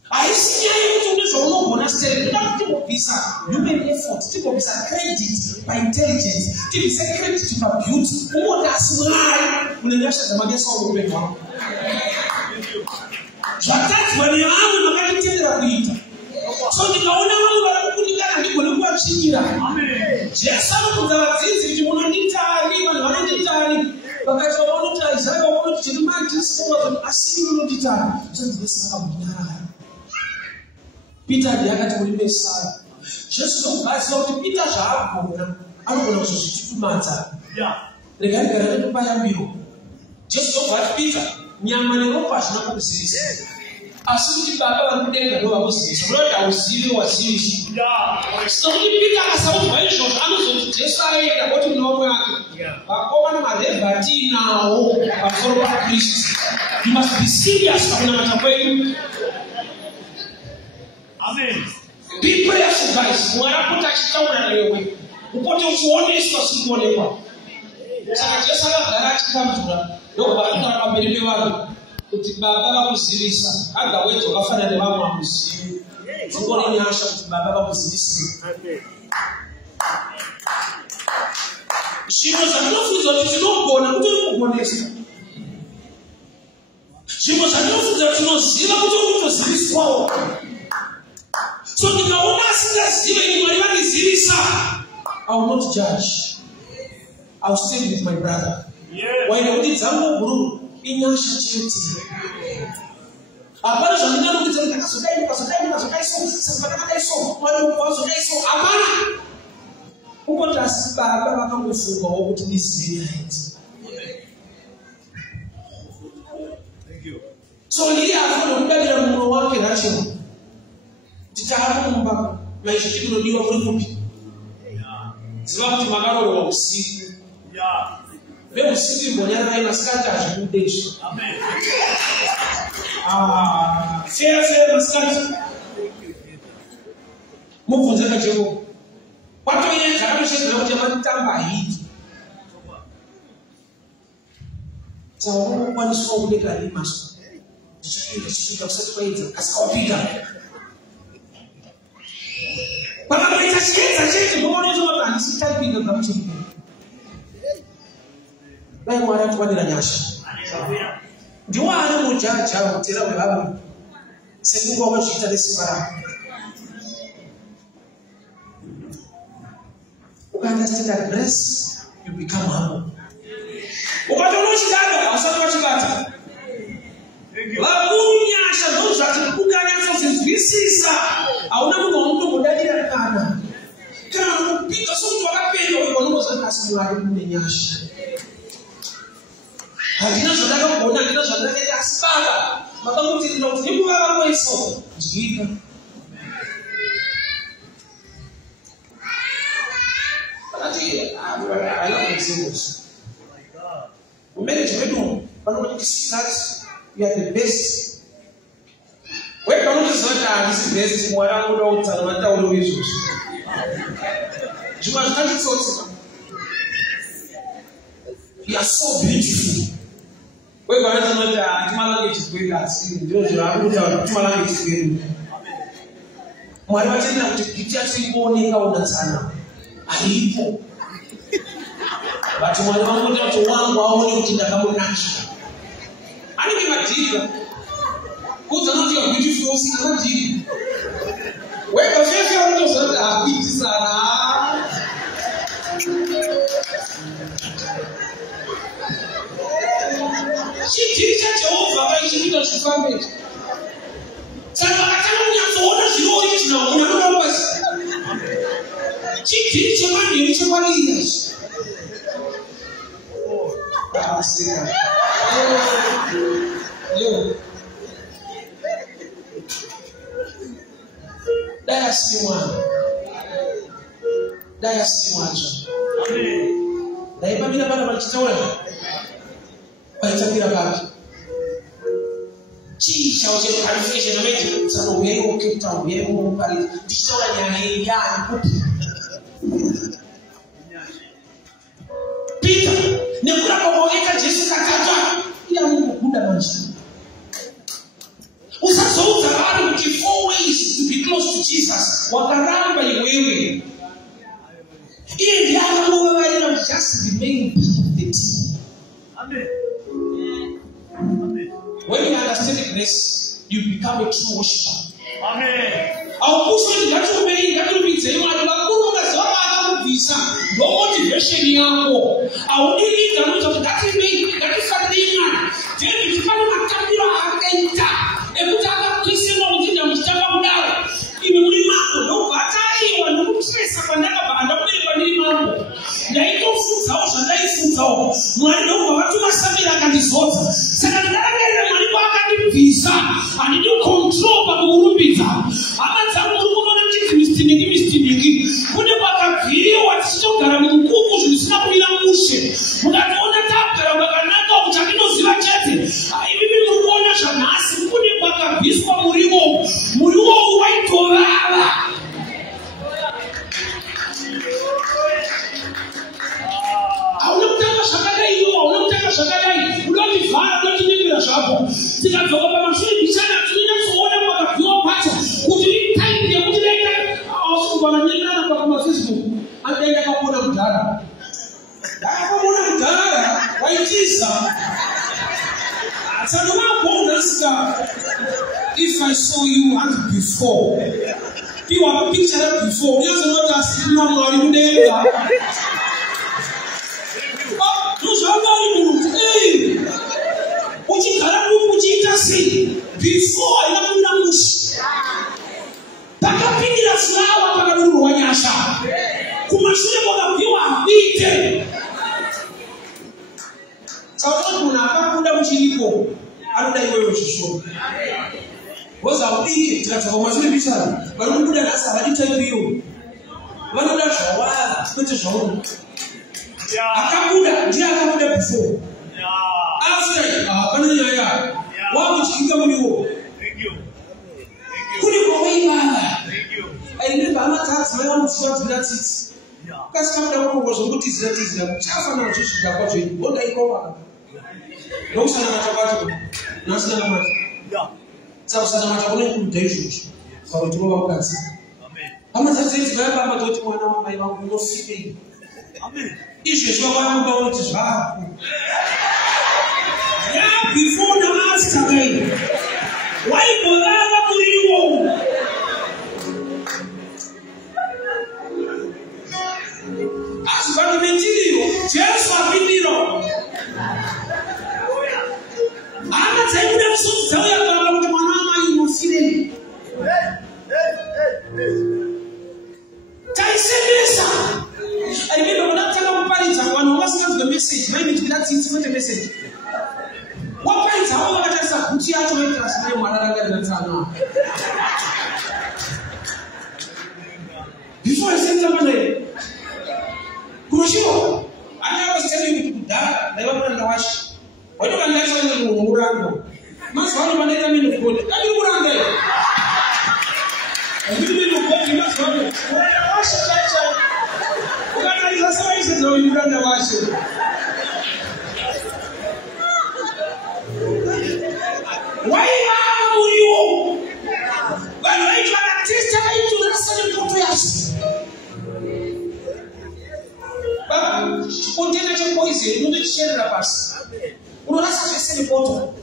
Haisi nyaya yekuti une zvaunogona sei. Ndoda kuti timbobvisa human effort, timbobvisa credit paintelligence, tibvise credit pabeauty. Umoti asi Mwari une nyasha dzamagesawo muupenyu hwako. Zvatadzwa nevamwe makatitendera kuita. So ndikaona vamwe vari kukundikana ndigone kuvatsvinyira. Jesu anobvunza vadzidzi kuti munonditani, vanhu vanonditani. Vakati vaonoti Isaya vaonoti Jeremiah ndisisowa asi munonditani. Zvanzi vakamunyarara. Peter ndiye akati muri Mesaya. Jesu ndokubaziva kuti Peter zvaagona anogona kuzozvitutumadza. Rega rigara netopayambiro. Jesu ndokubati Peter nyama neropa hazvina kukuzivisa. Asi kuti Baba vari kudenga ndivo vakuzivisa. Munoti hauzivi wazivisa. Sinokuti Peter akasaudzwa izvozvo anozoti Jesu aenda oti mune vamwe vake. Vakomana maRevhati nawo pamusoro paKristu. You must be serious pakunamata kwenyu. Amen. Be prayerful guys. Mwari apota achitaura newe. Upote uchioneswa sikuonekwa. Saka Jesu akagara achikamvura ndokubva pamberi pevanhu kuti Baba vakuzivisa. Otherwise wakafanana nevamwe vamuzivi. Dzingori nyasha kuti Baba vakuzivise. Zvinhu zvandinofunza kuti tinogona kuti uri kugonesa. Zvinhu zvandinofunza kuti tinoziva kuti uri kutoziviswawo. So ndikaona asingazive Mwari vandizivisa, I will not judge. I will stay with my brother. Wainekuti dzangu guru inyasha chete. Hapana zvandinokudza kuti ndakazodai hapana. Ukoti asi Baba vakangofungawo kuti ndizive haiti. So ndiye afuna kudavira mumwe wake Rachel. Titakumba maisha tinodiwa muri kupi. Ziva kuti makaroorwa usiku. Veusiku imbonyarara masikati hazvikudezvo. Fera masikati. Mubvunze kaJehovha. Kwatoenda zvakanoshedzera kuti matamba hiti. Saka unokwaniswa kubeka rimaso. Ndichapinda kusati kwaedza kasikawapinda. Pakaita chiedza chete munoonezva handisi tapinda gamuchiri. Dai Mwari atiwanira nyasha. Ndiwo ari mujaja kutera wevanhu sekunge wamazviita nesimba rako. Ukaunderstand grace, you become humble. Ukatoona uchidada usati wachibata. Vakuru nyasha ndozvati ukanyatsozinzwisisa hauna munhu waunongodadira kana kupika sokuti wakapenda unozozi asi mwari kumenyasha. Hazina zodaka kuona ndina zodaka yakasibaka. Makamuti ndinokuti ndikuva kwaiso. Jika. I love examples. We manage to that we are the best. Where can we say that this is the best? What I would also want to always use. You must have it so. You are so beautiful. Where can I say that Malay is great at seeing those who are good at Malay is great. What I want to just be born in our Natana. Alipo. But when I want to one waone utinda kama nacho. Ani ni majibu. Kuza not your beautiful sina majibu. Wewe sasa ndio sasa hiti sana. Shiti Jehova aishika shifame. Sasa kama unaona ziro hizi na unaona basi. Shiti chamani ni chamani. Yo. Daya siwana. Daya pamina bana machitawe. Baitabira baki. Chisha wache qualification na mechi sana uyego kita uyego pale. Tishola nyane yani kupi. Peter, nekura kumweka Yesu kataja ila Mungu kunda maisha. Usazouza bado with 4 ways to be close to Jesus. Wakaramba ni wewe. Ile ndio kama wewe na just remain with it. Amen. When you understand grace, you become a true worshiper. Amen. Au kusudi watu wengi kama bize wanakuru ngazwa visa no motivation yako au nini kama tutakati mimi katifadina tena kifanya makabila akaita ekutaka kisema ujinja mshaka mdao imemuli mambo no batai wanakutresa kwa ndaka baada kwa nini mambo na iko futa au ndai futa mwana kwa watu masamira kanizota sasa ndaka mwalimu akati visa anido control ba kurumbita amaza mistingi kune bakaviriyo watishogara mukuku zvisina kumira mushe mukatoona tabgara bakanaka kuchakinoziva chete aivivi muri kuona zvanhasi kune bakabviswa muriwo waitovava hauna kutanga zvakadaiyo hauna kutanga zvakadai unotivhara unotinimira zvako tikadzoka pamashure bichana tinonyatsoona bakabviwa pacho kuti taimi yekuti wananyana kwa kama Facebook anaenda kuona mdara. Akaona mdara waitiza. Atanoma kuonasa if I saw you and before. You are picture before. Yes, not as you know what you did. Tu sabe hey. Uji karamu uji tasi before ina mushi. Takapingira fulawa pakaduru wanyasha. Kumashule wakapiwa vite. Sababu kuna akakunda mchiliko. Aluda iwewe chisho. Waza upike. Tikatoka kumashule bichara. Barumu kuda nasa hadita hiyo. Wanuda chawala. Kweche shauru. Akakuda. Njia akakuda before. After. Kanani ya. Wabu chikika mliwo. Kuni kwa wima. I remember I'm not my own short gratis. Because come down was a good is that is the Chafan or Chicago. What I go. No son of Tabaco. No son of my. Some son of my own days. For 2 hours. I'm not saying that I'm not one of my own no sleeping. Issues of our about is hard. Yeah, before the last time. Why bother you? Yesu apindiro. Ana tsaida msuzauya kwa kuti mwanama inosire. Taisemesa. Aibido unataka mpaliza now. Before I said somebody, Kuroshiwa, I was telling you to that, never mind the wash. What do I like to do? Murano. Must have a minute of good. Are you Murano? And you will go to your family. When I wash a child, what is the size of you run the wash? Why are you? But I try to test you to the same purpose. But spontaneous poison, you don't share the past. You don't have to say the bottle.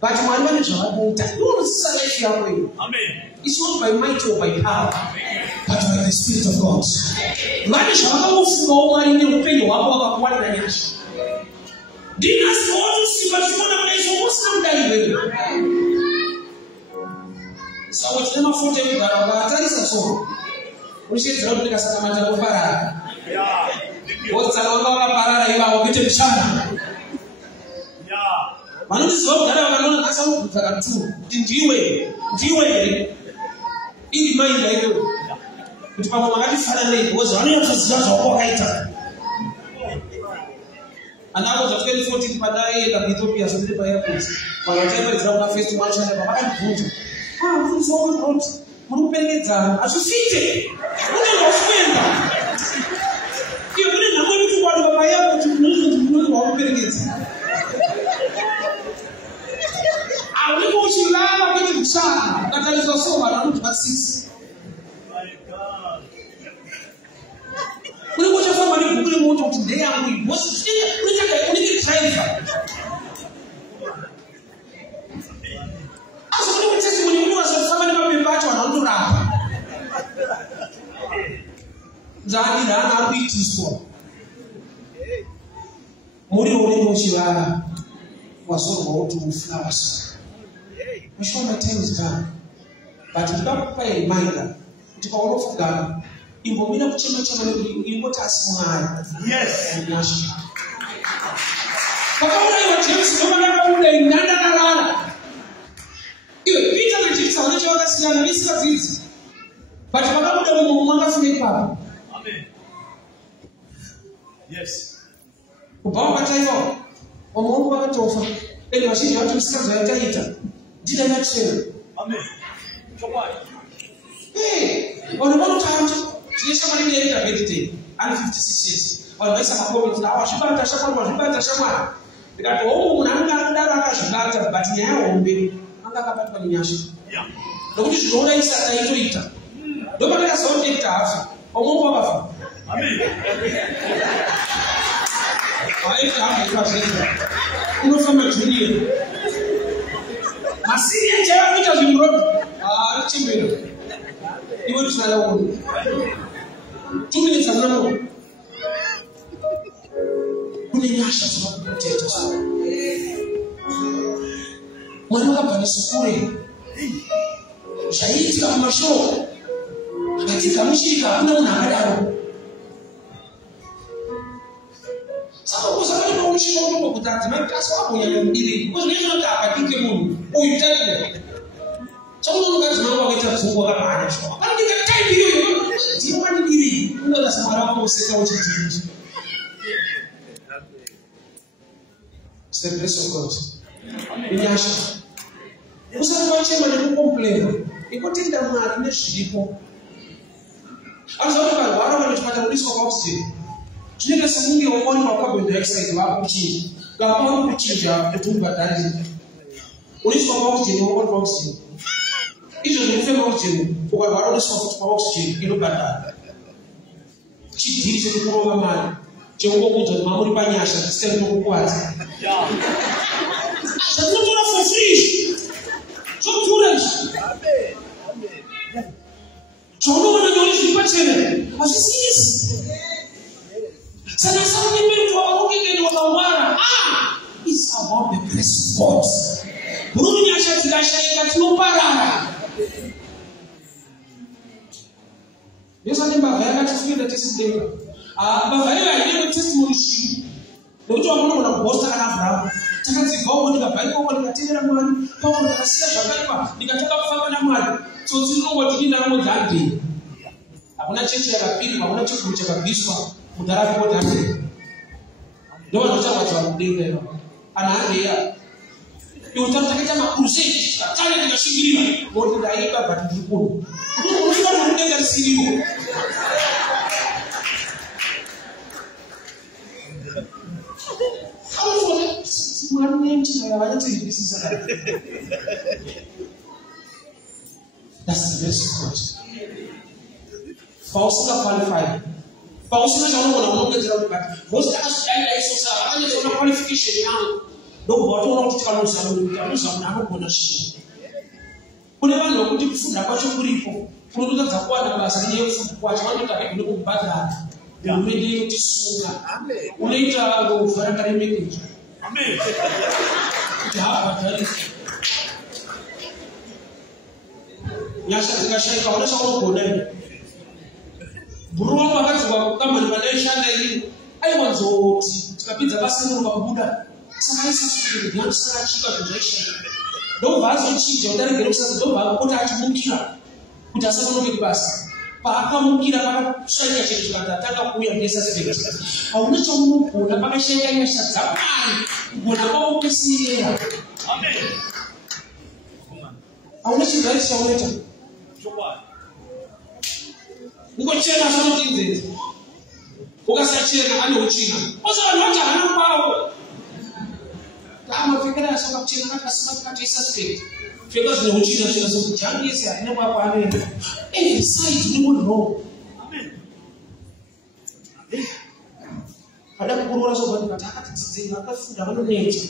But my manager, I won't tell you. Say your way. Amen. It's not by might or by power, but by the Spirit of God. Manager, I don't know why you don't pay your one range. Didn't ask for all to see, but you want to place almost some day. So what's the name of the that is a song. We should drop the Casamata of Parada. What's a long parada? You are getting shot. One of the songs that I don't know for two. In G-Way. In the mind, I do. But Papa finally was running for the whole item. And I was a 2014 Padai and Ethiopia, so the airports. But whatever is our first one, I'm good. Ah, it's all good. I'm paying it down. I should fit it. What do you spend? You're going to one of my airport to know what I'm paying it. I will go to Lama with the child. That is also around to assist. My God. We want to somebody who will go to today and we want to only driver. As a little testimony, you know, as a family member, back to an old rap. Zani, I'm happy to score. Mori only knows you was all about to flowers. I'm sure my time is done. But if you don't pay a reminder, to go off God. In Bomina Chama, you want us smile. Yes. And national. But I was just no matter who they nana. You Peter and Jesus are not your last year, Mr. Fitz. But you are the Mama Flipper. Amen. Yes. Obama Tayo, Omoma Tofa, and the machine had to start the Taita. Did I not say? Amen. Hey, on one time. Somebody made a meditate. I'm 56 years. Or less of a woman now. She got a shaman. They got home and I'm not a matter, but now won't be. I'm not about Paniash. Nobody should always say to eat. Nobody has all take off. Or more powerful. Amen. I can't be possible. No, from a junior. My senior child, which has been brought. Ah, Chimino. You want to try 2 minutes and no more. Kule nyasha sababu mteta sana. Mwana hapa sukuri. Shahidi kama show. Katika mshika hakuna unaangalia. Sasa kwa sababu mshika ndio kutatima kaso hapo ya mbili. Kwa nini unataka kike Mungu? Uitaki. Someone who has no way to go up and show. I think the time you want to be, you know, that's what I was saying. It's the grace of God. In Yasha, you said, watching when you complain, you put in the man in the ship. As a matter of risk of oxygen, you need some movie or one or couple of exercise about cheese. Gabon, which is the two battalions. Risk of oxygen, you want oxygen. Isso não foi oxigênio, o agora não só foi oxigênio, e não para. Se diz que o povo amado, tinha pouco de mamãe para nhasha, se tem pouco quase. Se não for for free, só furas. Só não vai dar isso para ser. Mas isso. Se não sabe bem o que é o amar, it's about the grace of God. Bruno nhasha tigasha ikati não parar. Deus a lembra velha que filho da testemunha. A velha é o testemunho. Eu estou falando na bosta na frente. takadzibvawo ndikabvaiko ndikatevera Mwari pamwe ndakasiya zvakaipa ndikataka kufamba naMwari tsotsi rinongoti ndindaramo dzandei. Hakuna chechi yakapirwa, hakuna chikuru chakabviswa muntaraunda dzandei. Ndovanotauradzwa mudenga ino anaangeya iwe takaita makurusei tatane ndikashingirira moti ndaiba but ndiri kuno unoona mudenga risiriwo. Mwari nemchina vanotizwisisa. That's the best of God. Pausina qualified. Pausina chaunogona unongedzera kuti bati vosi takazvidai isosa akanyatsona qualification yangu ndokubva kuti tikanozamuti anogona zvinhu. Kune vanhu vokuti kufunda kwacho kuripo kunototadza kuwana basa nyaya yekufunda kwacho vanotaka kune kubhadhara hurumende inotisunga unoita govha rakaremekedza kuti haabhadharisi nyasha dzikashaika hauna chaunogona ine. Bhuru wangu akadzikwa kukamani pandaishanda ini aiwanzoti tikapedza basa rinobva kubuda saka aisasukiri ndiyandisaka achika zvezvaishanda ndobva azochinja kuti aregere kusasa ndobva akoti achimukira kuti asanonoke kubasa. Paakamukira pakashanya chete chikatatanga kuuya ngesaspect hauna chaunogona pakashayika nyasha dzaMwari kugona kwaupesirera. Hauna chigari chaunoita ukochena sanoti nzenze ukasachena ane uchina ose vanhu vati hana kwawo amapfekera asaka kuchena kakasima katisaspect pfeka zvine uchina chena sokuti hangese haina kwako anoenda every side ine munhu wrong. Pada kukurora sobati kati akatidzidzira akafunda vanoneta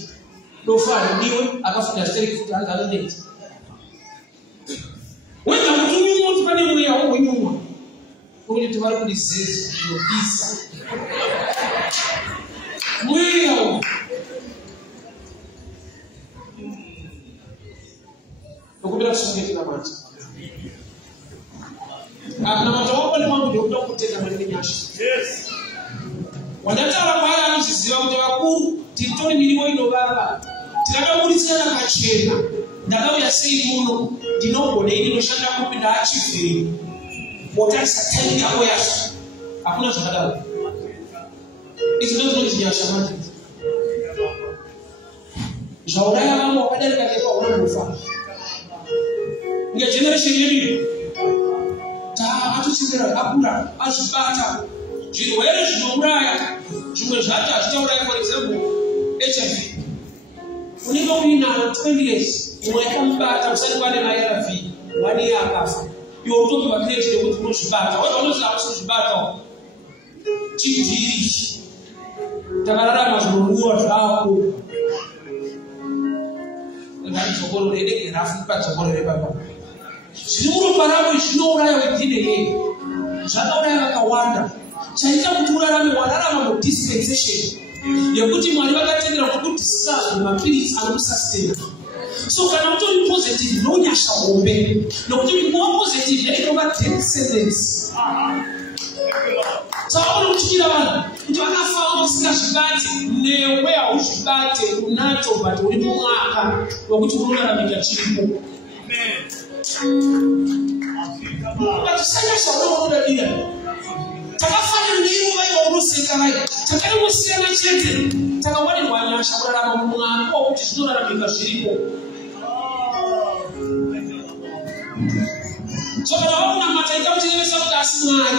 dofana ndiwe akafunda zitereki futi hanzi anoneta wega kuti unyumwa kuti pane mweya womwenyumwa kuti vari kudizeza zvinopisa mweya nokupera kusongekera manje namata wakone mangu ndekuda kutenda mari nenyasha wandataura kwaari anozviziva kuti vakuru tiritori mirivo inovava tirakaburisana kachena ndakauya sei muno ndinogona ini inoshanda kupi ndaachivheri wotarisa taimi yako yacho hakuna zvakadaro. Izvi ndozvinoti nyasha manje zvauraya vamwe wakadarika nepa hauna kufa ngegeneration yedu taatochindera akura azvibata zvirwere zvinouraya zvimwe zvacho hazvitauraya for example HIV unenge uinaro 20 years umwe yakamubata usati kwane maARV 1 year akafa iwe utopi vakreti nekuti unozvibata wega unoziva kuzvibata chivhiri takararama zvinonwiwa zvako ngatizokorore dege rafu padzokorore papa zviri muropa ravo zvinouraya within a year zvakauraya vakawanda chaita kuti urarame wararama mudispensation yekuti Mwari vakatendera kukudisazve mapiritsi anomusastena. So kana utori positive nonyasha hombe nokuti kuva positive yainova death sentence. Saka unokuchira vanhu kuti vakafa usingazvibate newe hauzvibate unacho but uri mumwaka wekuti unoraramika chiripo. Ngatisanyasha unoonodadira takafanira neivo vaiva unoseka vai takaingosiyana chete takawanirwa nyasha kurarama mumwaka wokuti zvinoraramika zviripo. So kana vakunamata ikamucherevesa kuti asi Mwari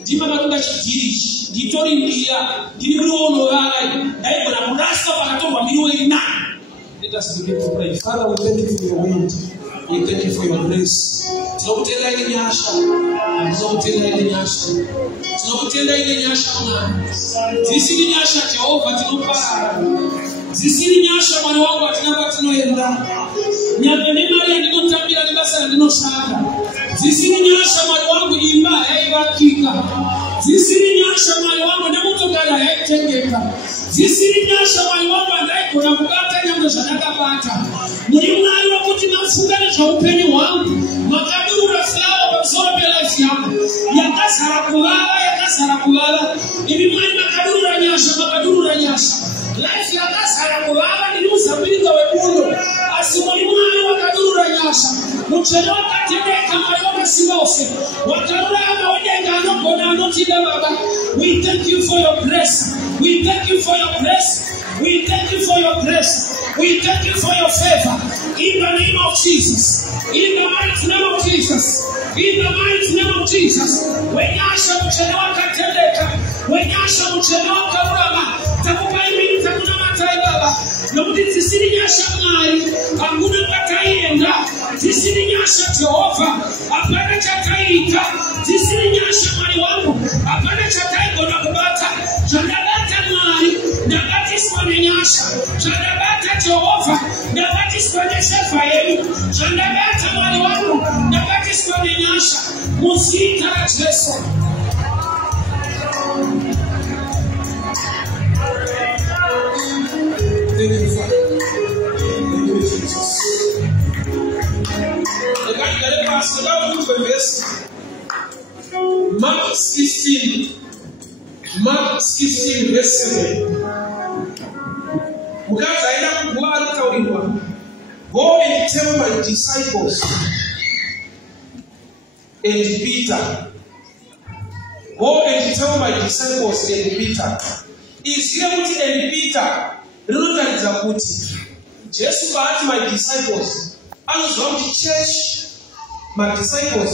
ndima matunga chigirichi nditori mbiya ndiri muriwo unovava ndaigona kurasa pakatorwa miriwo ina. Let us begin to pray. Father, we thank you for your wind. We thank you for your grace. Tinokutenda ile nyasha. Tinokutenda ile nyasha. Tinokutenda ile nyasha Mwari. Zisiri nyasha Jehova tinopara. Zisiri nyasha Mwari wangu atinapa tinoenda. Nyamene mari ndinotambira nebasa ndinoshanda. Zisiri nyasha Mwari wangu imba yaivakika. Zisiri nyasha Mwari wangu nemotokari yaitengeka. Zisiri nyasha Mwari wangu andaigona kubata nyamwe zvandakabata. Muri Mwari wakuti mafunga nezvaupenyu hwangu makadurura fulawa pamusoro pelife yangu yakazara kuvava yakazara kuvava. Imi Mwari makadurura nyasha makadurura nyasha. life yakazara kuvava ndinozambirika webundo asi muri mwana wakadurura nyasha muchero wakatendeka mwari wakasimose wakarurama wadenga anogona anotida baba. We thank you for your grace. We thank you for your grace. We thank you for your grace. We thank you for your favor. In the name of Jesus. In the mighty name of Jesus. In the mighty name of Jesus. Wenyasha mchero wakatendeka. Wenyasha mchero wakarurama. Takubaimini takuna matai baba. Nomuti tisiri nyasha mwari. Hakuna pakaenda. Tisiri nyasha Jehova. Apana chakaika. Tisiri nyasha mwari wangu. Apana chakaiko na kubata. Chandabata mwari. Ndabati swane nyasha. Chandabata Jehova. Ndabati swane shefa yenu. Chandabata mwari wangu. Ndabati swane nyasha. Musika Jesu. Thank you, Father. Thank you, Jesus. The guy that passed out to the verse, Mark 16, verse 7. Go and tell my disciples and Peter. Go and tell my disciples and Peter. Is here and Peter. Rinotaridza kuti Jesu paati my disciples anozwa kuti church my disciples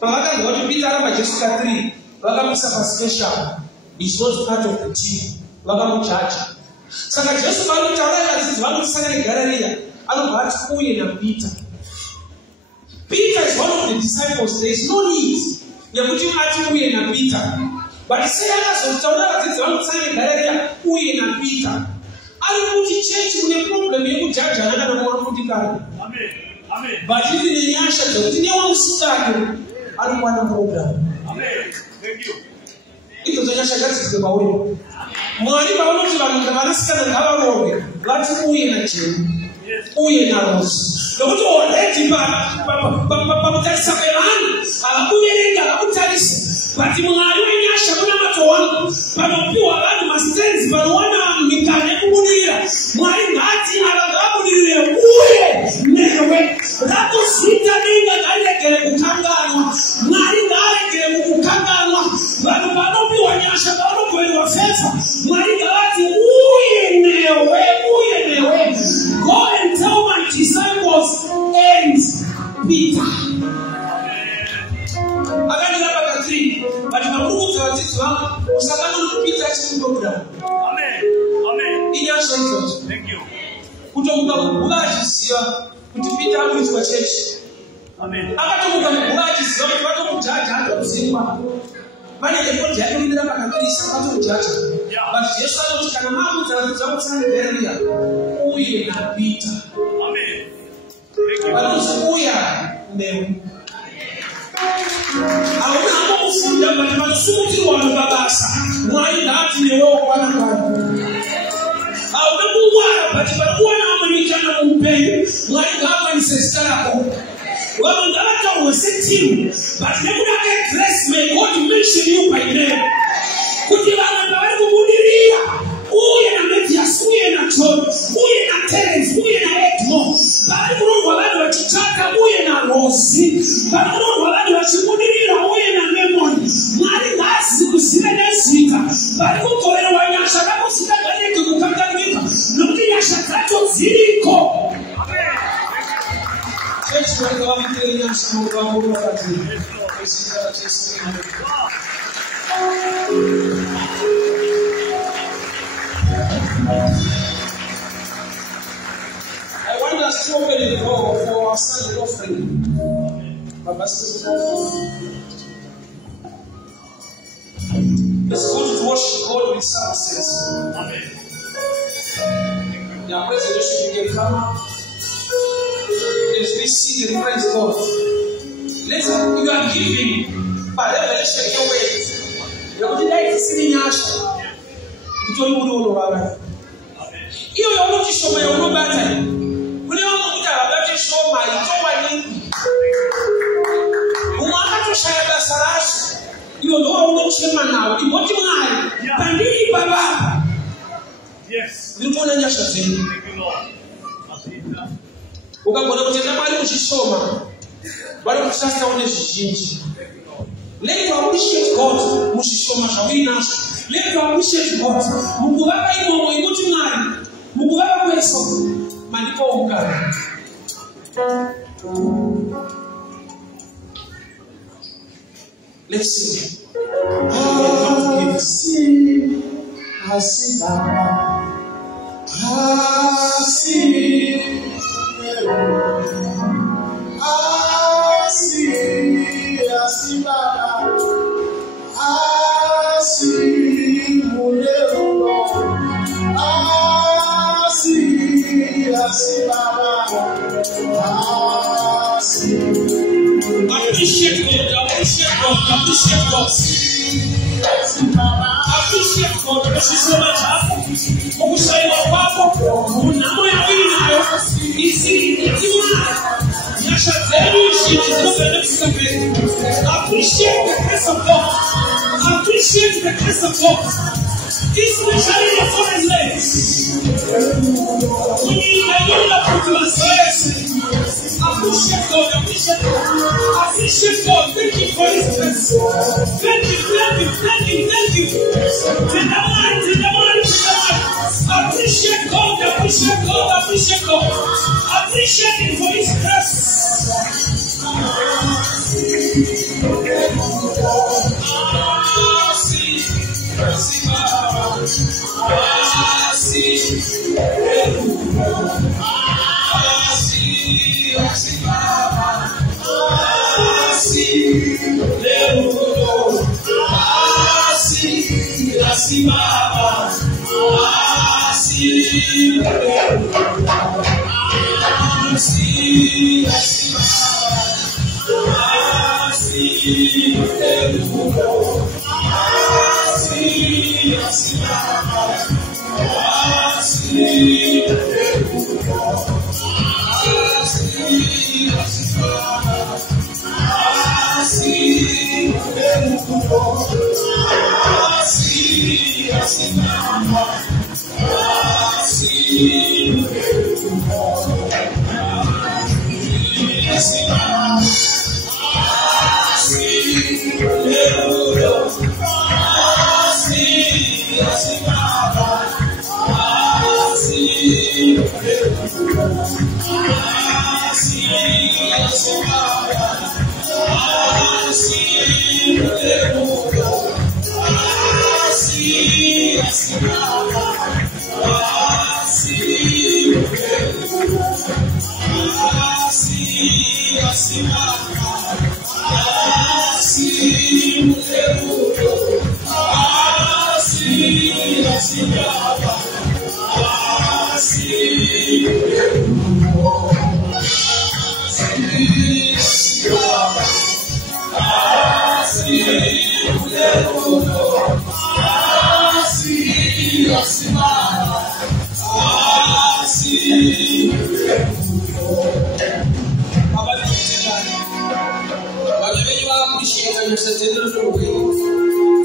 pavakanzwa kuti Peter aramba Jesu ka3 vakamisa paspecial is not part of the team vakamujaja. Saka Jesu paanotaura vadzidzi vanotisana neGarirea anobva ati uye naPeter. Peter is one of the disciples. There is no need yekuti ati uye naPeter, but sei akazotaura vadzidzi vanotisana neGarirea uye naPeter. Ari church kune problem yekujaja nana nomwafutikana. Amen. But even in Yasha, the thing you start, I don't want a problem. Amen. Thank you. It was a Yasha that is the Bawi. Mwani Bawi to Manaska and Havarovi. That's who in a chain. Who in a rose. Don't go let him back. But that's a man. I'll put it in the Utalis. But you are Yasha, but you are masters, but one Mikane Munia. Mwani Nati Aragabu uye newe. Rato sita ninga kale kele kukanganwa. Mwani kale kele kukanganwa. Watu panopi wanyasha bano kwenye wafefa. Mwani kati uye newe. Go and tell my disciples and Peter. Akani lapa katri. Watu mamungu za watitu hama. Usakano Peter chikungokuda. Amen. Inyasha hizo. Thank you. Kutomuka kubulaji siya kutipita hapo kwa church. Amen. Akatomuka kubulaji siya watu kujaja hata mzima. Bali ndipo yake ndio kanisa watu kujaja. Basi Yesu anatukana mambo za sana Biblia. Uye na Peter. Amen. Thank you. Bali usibuya leo. Auna hapo kufunda bali suti wa babasa. Mwai ndati ni wewe kwa nani? Au nabuwa bati kuwa na amanikana mumpeni mwari ngaba ni sister yako wao ngata wasetimu but never get grace may God mention you by name kujibana na wewe kubudiria uye na Matias uye na John uye na Terence uye na Edmo bali Mungu wale wachichaka uye na Rosi bali Mungu wale wachibudiria uye na Memory mwari ngasi kusina sita bali kutoera wanyasha na kusina gani kukanga Nukia shakato ziko. Yesu alikuwa mkenya sana kwa Mungu wakati. I want us to open the door for our Sunday offering. It's good to worship God with services. Amen. The presentation you can come up. Let's be seated and praise God. Listen, you are giving. But let's check your ways. You are today to see Nyasha. You don't know what about. You are not to show my own battle. When you are not to show my own. Who want to share the Sarash? You are not to show my now. You want to lie. Baba. Yes. Ndimona nyasha zenu. Thank you, Lord. Ukagona kutenda mwari muchishoma. Bari kushasta one zvizhinji. Let us appreciate God muchishoma zvawinacho. Let us appreciate God. Mukuvaka imomo ikuti Mwari. Mukuvaka kweso. Mandipo ugara. Let's sing. Appreciate God, appreciate God, appreciate God. Appreciate God, ukisoma chako, ukushaima kwako, unamo ya winayo, itima, nyasha zenu appreciate the grace of God. Appreciate the grace of God. Especially the foreign lands. Appreciate God, appreciate God. Appreciate God. Thank you for His grace. Thank you, thank you, thank you, thank you. Appreciate God, appreciate God, appreciate God. Appreciate Him for His grace.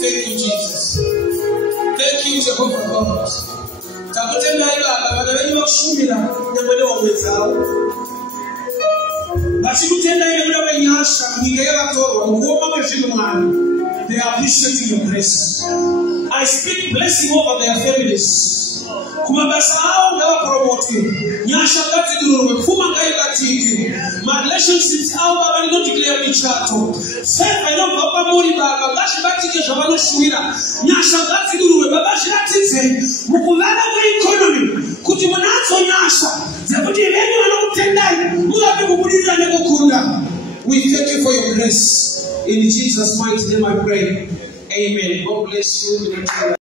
Thank you, Jesus. Thank you, Jehovah God. They are appreciating your grace. I speak blessing over their families. My relationships are not declared in chato. Say I don't papa mori baba gashi batike jabano shuira. Nyasha gati duruwe baba shati ze. Mukulana kwa economy. Kuti manazo nyasha. Zabuti eleni wanakutendai. Mugabe kubudira nekukunda. We thank you for your grace. In Jesus' mighty name I pray. Amen. God bless you.